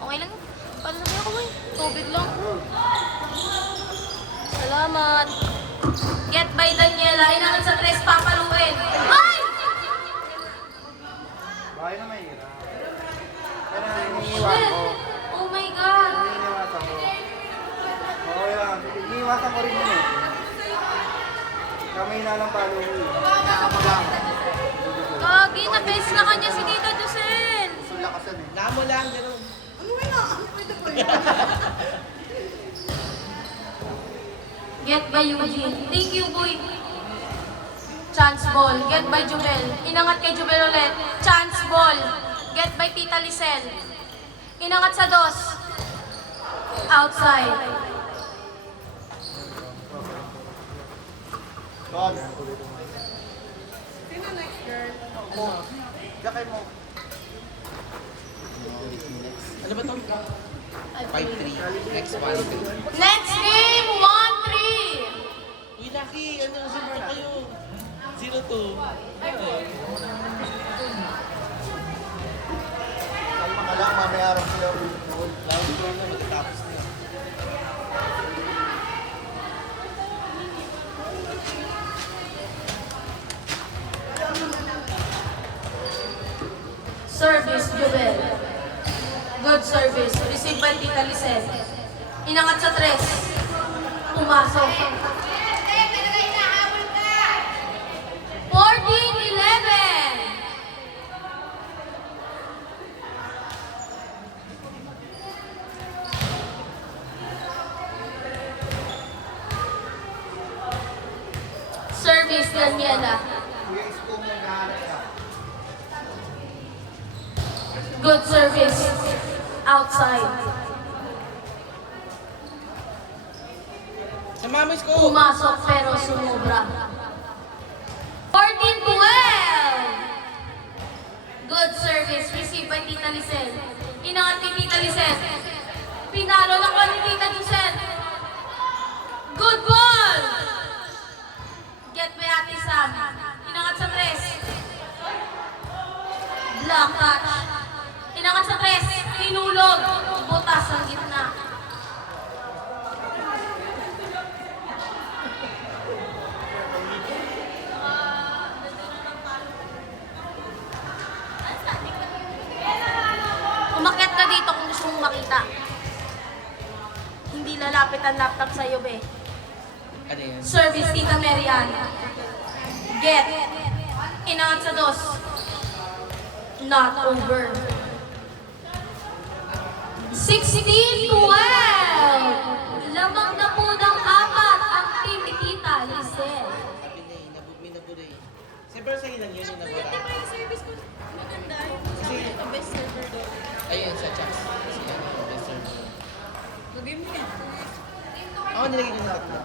Okay lang. Paano na ako eh? Tubig lang. Salamat. Get by Daniela. Inangat sa tres. Papaluin. Ay! Bahay na may hirap. Kaya na iniiwan Shit! ko. Oh my God! Iniiwasan ko. Okay lang. Iniiwasan ko rin yun eh. Kami na lang palo ko eh. Nakamagang. Gagi, na-base na kanya si Tita Jocel. Sulakasan eh. Namo lang, Jerome. Get by Eugene. Thank you, boy. Chance ball. Get by Jubel. Inangat kay Jubel ulit. Chance ball. Get by Tita Lisel. Inangat sa dos. Outside. God. Mo. Jakay mo. Ano ba ito? 5-3. Next one. Next game, 1-3. Uy, Lucky! Ano, sino kayo? 0-2. Kalma ka lang. Mamaya araw sila. Lalo ko na matatapos na. Service, Jubel. Good service. Received by Tita Lisel. Inangat sa tres. Pumasok. 14-11. Service, Daniela. Kuya Isko mo naghahanap ka. Good service. Outside. Sa mamis ko! Pumasok pero sumubra. 14-12. Good service. Received by Tita Lisel. Inangat ni Tita Lisel. Pinalo lang ko ni Tita Lisel. Good ball! Get by Ate Sam. Inangat sa tres. Block touch. Inangat sa tres. Hinulog. Butas ang gitna. makita. Hindi lalapit ang laptop sa'yo, be. Ano yan? Service, Tita Marian. Get. Inangat sa dos. Not over. 16-12. Lamang na po ng 4 ang team ni Tita Lisel. Sabi na eh, may naburay. Siyempre sa'yo lang yun yung nabura. Yung service ko, maganda. Kasi, Best server daw. ayun sa Chax. Kasi ano, best server. Gagawin mo yan. Ako nilagay ko ng tatlo.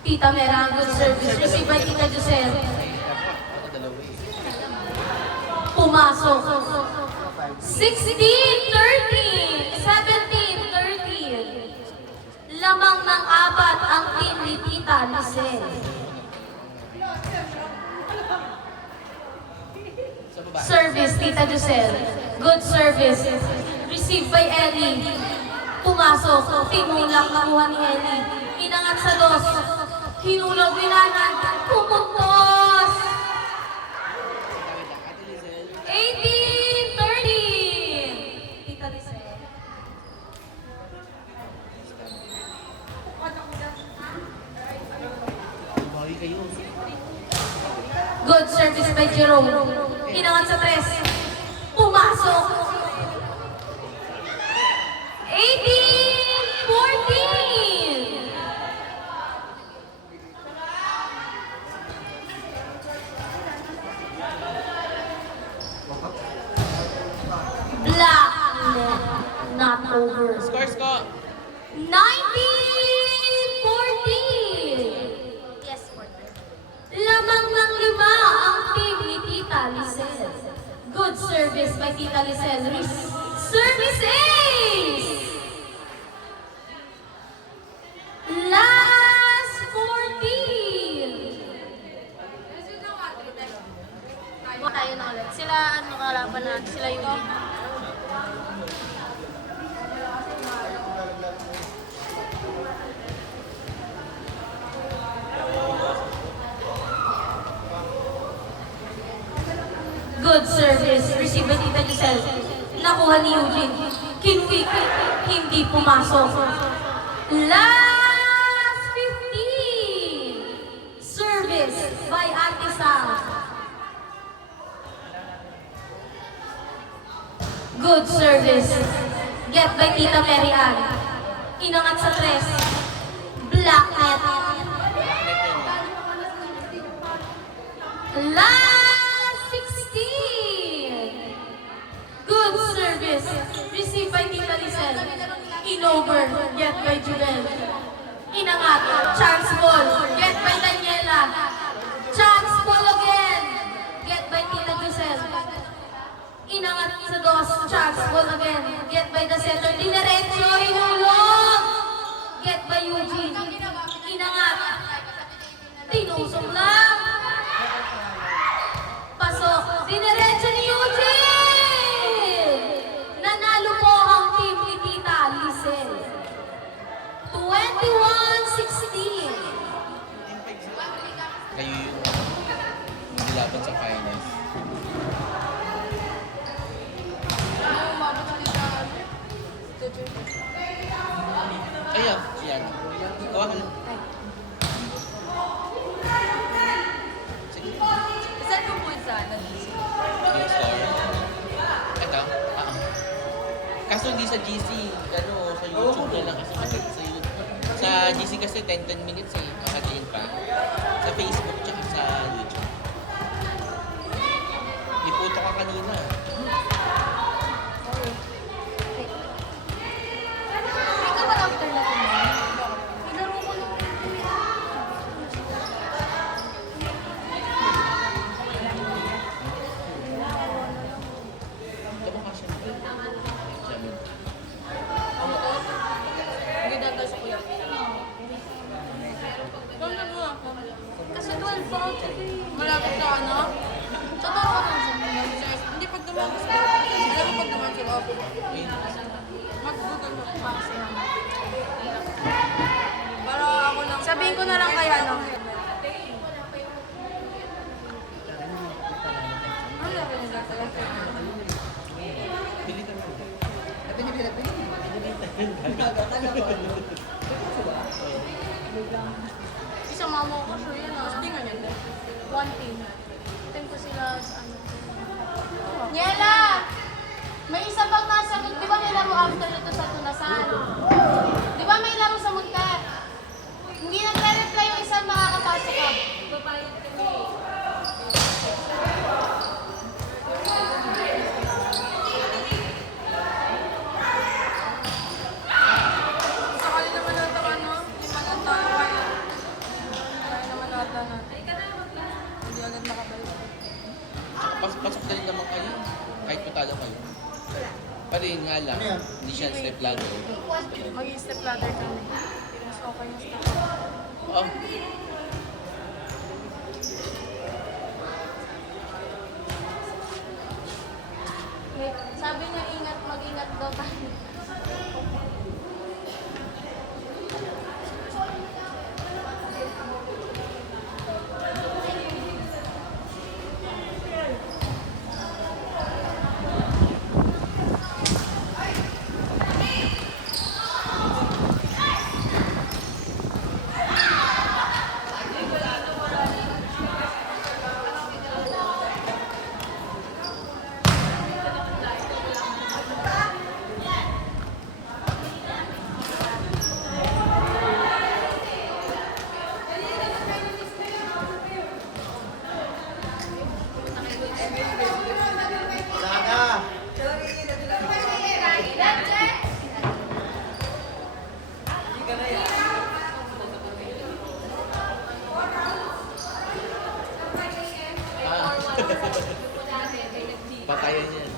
Tita Mera, good service. Received by Tita Josel. Ay, dapat. Ako dalawa eh. Pumasok. 16-13. 17-13. Lamang ng 4 ang team ni Tita Lisel. Sa baba. Service, Tita Josel. Good service. Received by Ellie. Pumasok. Tinulak nakuha ni Ellie. Inangat sa dos. Hinulog, wilanan. Pumuntos. Tawid lang. Ate Lizelle. 18-13. Tita Lisel. Bawal kayo. Good service by Jerome. Inangat sa tres. Pumasok. 18-14. Black net. Not over. Scores ko. 19-14. Yes, partner. Lamang ng 5 ang team ni Tita Lisel. Good service by Tita Lisel. Service ace! Last 14! Tayo na ulit. Sila, ano, kalaban natin. Sila yung Good service. Received by Tita Giselle. Nakuha ni Eugene. Kinwik. Hindi pumasok. Last 15. Service by Ate Sal. Good service. Get by Tita Mary Ann. Inangat sa tres. Black net. Last 16. Good service. Received by Tita Lisel. Inover. Get by Jubel. Inangat. Chance ball. Get by Daniela. Chance ball again. Get by Tita Giselle. Inangat sa dos. Chance ball again. Get by the center. Dinerecho. Inulog. Get by Eugene. Inangat. Tinusok lang. Pasok. Dinerecho ni Eugene. Nanalo po ang team ni Tita Lisel. 21-16. Kayo yung nilaban sa finals. Ano, umabot ulit sa Ayan, yan. Gawa ka lang. Sige. Saan mo po sana? Yung score. Ito? Kaso hindi sa GC, ano, sa YouTube na lang kasi sa YouTube. Sa GC kasi 10 minutes eh, makatayin pa. Sa Facebook tsaka sa YouTube. Iputo ka kanina. Ikaw ba after natin ba? Pinaro ko lang. Ito mo kasi. Jamin. Hindi dagas ko yan. Ganda mo ako. Kasi 12 pa ako. Malapit sa ano? Totoo ko lang sa mga. Hindi pag Isang mama ko, sure yan ah. Tingnan niya. One team. Team ko sila sa ano. Niela! May isa pang nasagot. Di ba may laro after nito sa tunasan? Di ba may laro sa munta? Hindi nagre-reply yung isang makakapasok ka. Papayag kami. Sa kanila naman nata ano, lima lang tayo kaya. Kaya naman nata na. Hindi agad makabalik. Pasok na rin naman kayo. Kahit patalo kayo. Pero yun nga lang, hindi siya step ladder. Mag-i-step ladder kami. Mas okay yung step. Oh, Sabi niya ingat, mag-ingat daw tayo. patayan yan.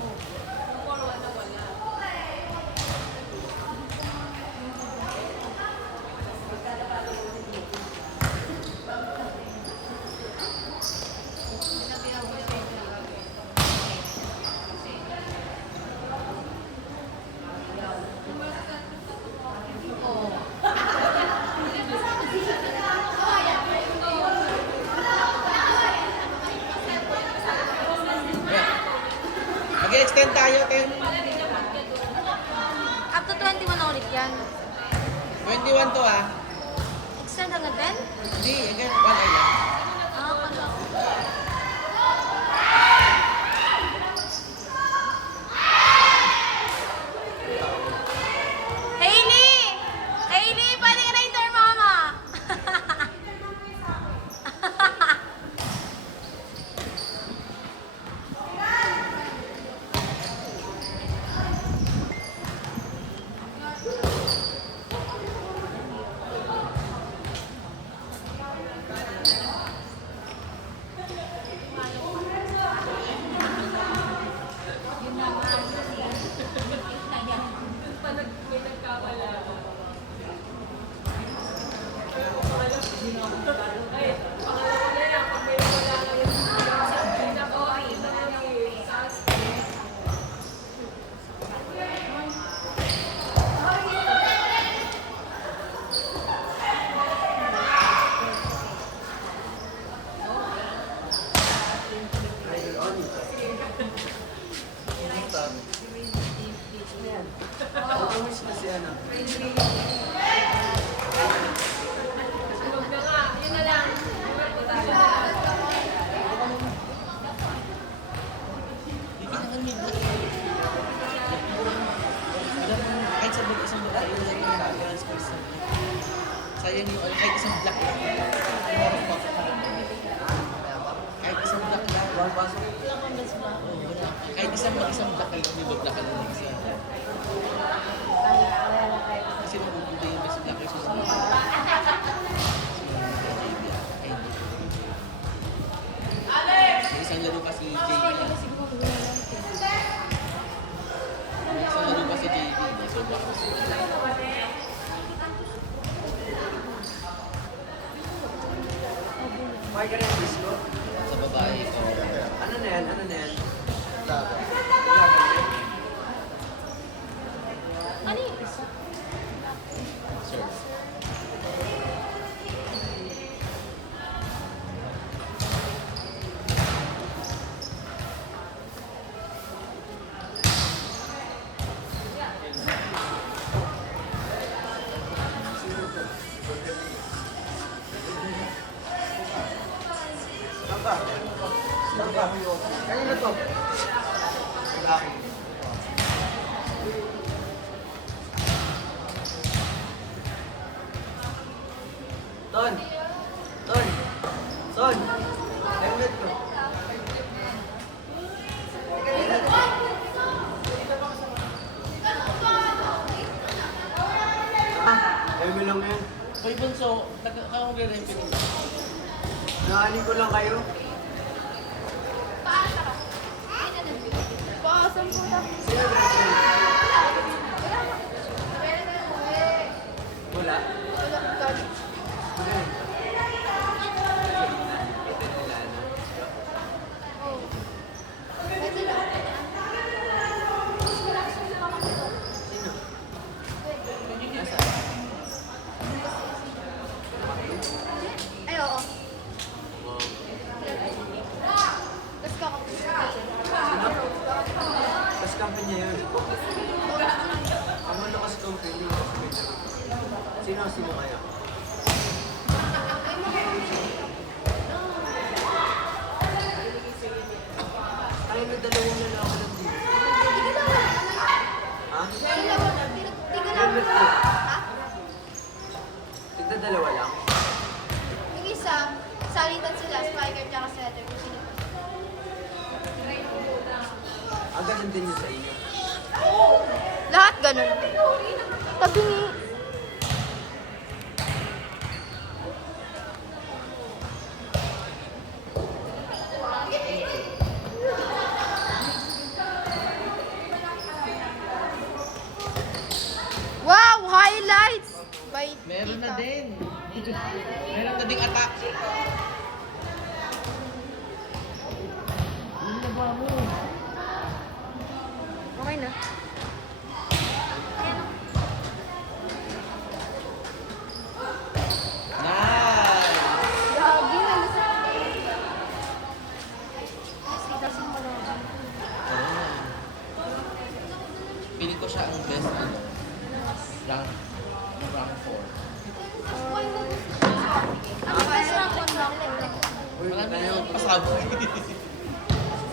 Mag-extend tayo, Ten. Up to 21 na ulit yan. 21 to ah. Extend hanggang 10? Hindi, again, 1 ay lang. Ah, pala. Hailey! Hailey, pwede ka na enter, mama! Kahit sa isang black, yung like yung reference ko sa sayang yung kahit isang black lang. Kahit isang black lang. Kahit isang black lang, hindi ba black lang isa. Kasi mabubuti yung mas black yung May isang laro pa si JB. May isang laro pa si JB. So, Margaret Disco. sa babae ko. Ano na yan? Ano na yan? Ano yung isa? Sir. Ton! Ton! Son! Helmet ko. Helmet lang yan. Hoy, Bunso, nagkakagre-referee. Naanin ko lang kayo. Paasan po na. Sino Wala. Ay, oo. Tapos ka Kas company niya yun. Ang ano kasi company. Sino kaya? Ay, may dalawang na lang ako lang dito. Ha? Helmet ko. Tigda dalawa lang. Yung isa, salitan sila, spiker tsaka setter. Kung sino pa. Ang ganun din yun sa inyo. Lahat ganun. Tabingi. Wow! Highlights! By Meron na Tita. din. Meron na ding attack. Okay na. Nice! Gagi na. Tita, simula. Piling ko siya ang best rank 4. Ang best rank one lang. Marami na yung pasabog.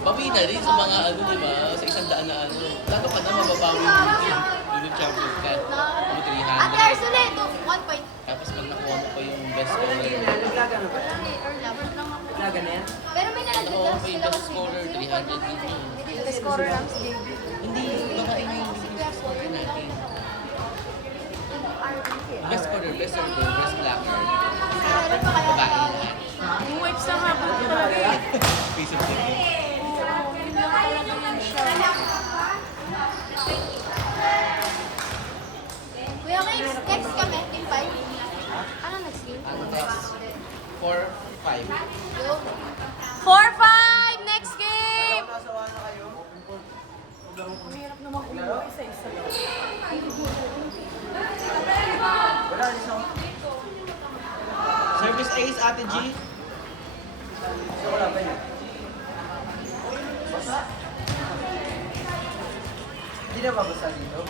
Bawi na rin sa mga ano, di ba? Sa 100 na ano. Lalo ka na mababawi yung champion ka. Yung 300. Ate Arsulet, 1 point. Tapos pag nakuha mo pa yung best Wala scorer. naglaga na ba? Early. Naglaga na yan? Pero may Nakuha mo nalagdag pa yung best scorer, 300 din yun. Best scorer lang si David. Hindi, babae na yung scorer natin. Best scorer, best server, best blocker. Meron pa kaya Babae na. Yung wipes na nga po talaga eh. Piece of cake. Yun lang talaga yan siya. Kuya, next kami, team 5. Ano next game? Ano next? 4-5. Yo. 4-5! Next game! Nasawa na kayo? Ang hirap naman kumuha isa-isa lang. Wala, alis ako. Service ace, Ate G. So, wala pa yun. Basa? Hindi na babasa dito?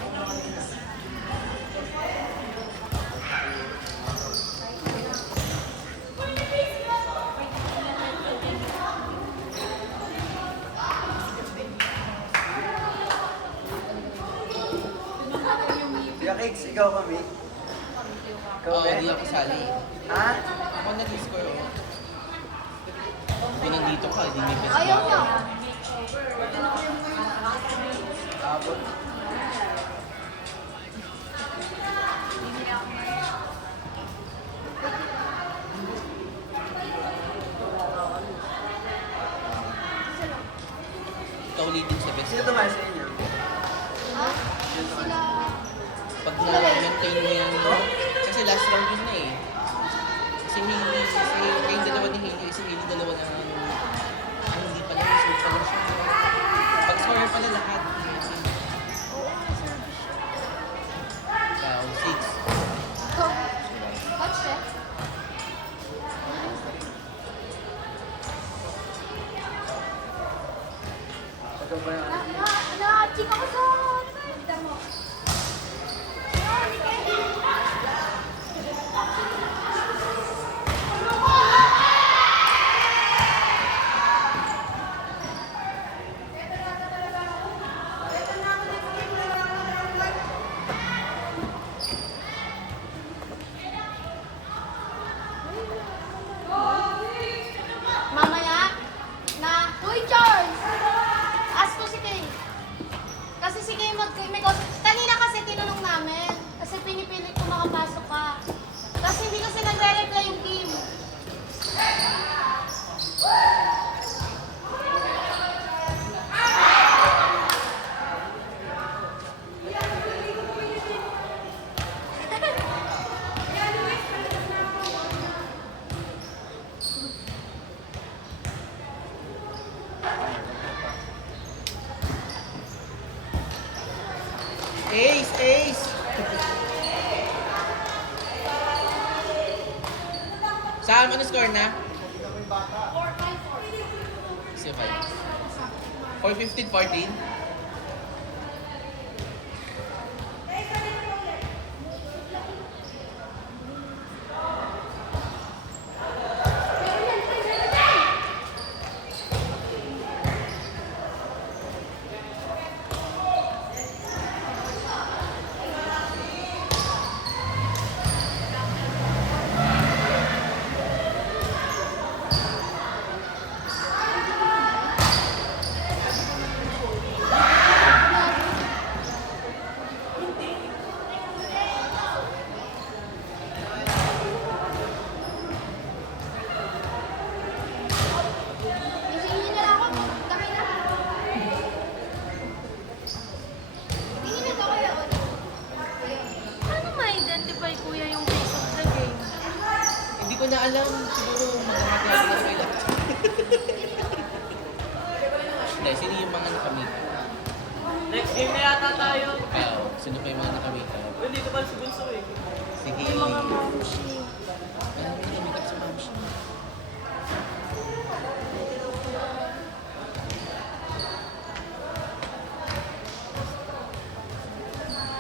Kuya Cakes, ikaw kami. Ikaw Oo, ba? hindi ako kasali. Ha? Ako nag-score, oh. Kung nandito ka, hindi may best Ayaw blocker. nga. Abot. Ikaw ulitin sa best Sino blocker. tumayo sa inyo? Ha? Sila... Pag na-maintain mo yan, no? Kasi last round yun na eh. Si Hailey, kayong dalawa ni Hailey, si Hailey dalawa na hindi pala, reserve pala siya. Pag-score pala lahat. Oo, service siya. Ikaw, 6. Go. Watch that. Ikaw ba yung Na-ching ako sa... Ace! Ace! Saan? Ano score na? 4-5. 4-15-14? Isingin na lang ako. Kami na. Tingin na to kayo. Paano ma-identify kuya yung face of the game? Hindi ko na alam. Siguro magkakakilala na sila. Hindi, sino yung mga nakamita? Next game na yata tayo. Sino pa yung mga nakamita? Well, dito pa si Bunso eh. Sige. Yung mga mamshi. Alam mo, nakamita sa mamshi.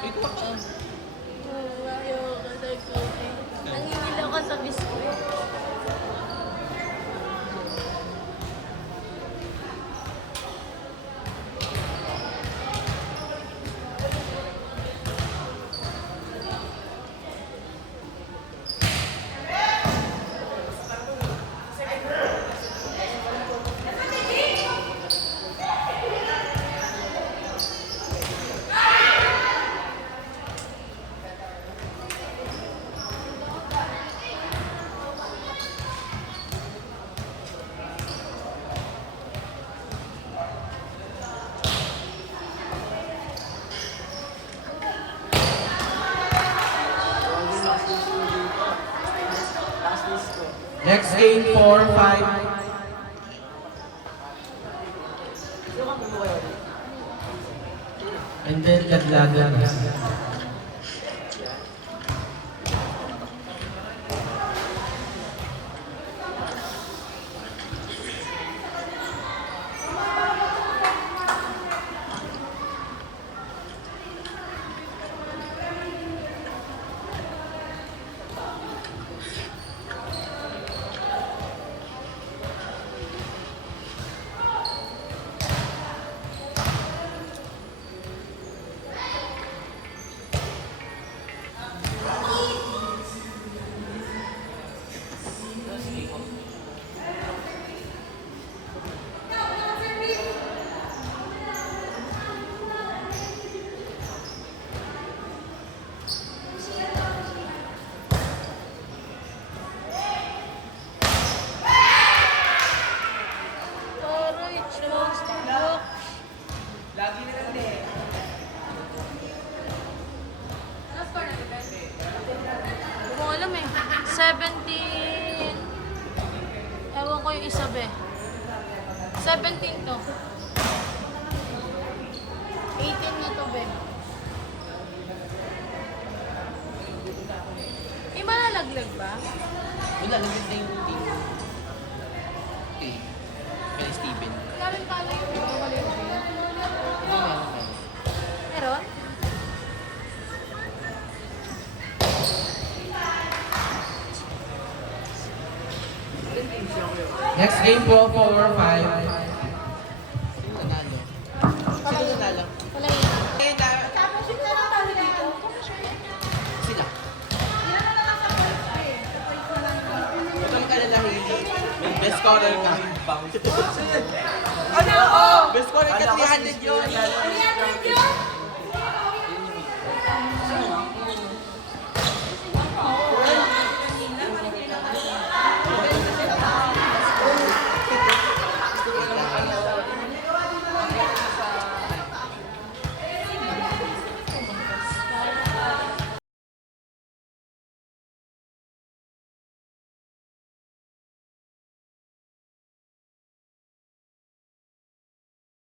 Ito pa. Ayoko na kuya. Nangingil ako sa biskuit. Next game, 4-5. And then, laglagan na. Aray, chokes. Look. Lagi na lang eh. Ano score na rin? Hindi ko alam eh. 17... Ewan ko yung isa be. 17 to. 18 na to be. Eh, malalaglag ba? Wala, naging na yung team. Okay. Kaya Steven. Namin pala yung maliit. Hindi nga naman. Meron? Next game po, 4-5. Sino nanalo? Sino nanalo? Wala yun. Ayun na. Shoot na lang tayo dito. Sila. Hindi na nakasabay eh. Sabay ko lang. Huwag kang kalalahin. May best scorer ka. Bounce. Ano? Best scorer ka, 300 yun. 300 yun!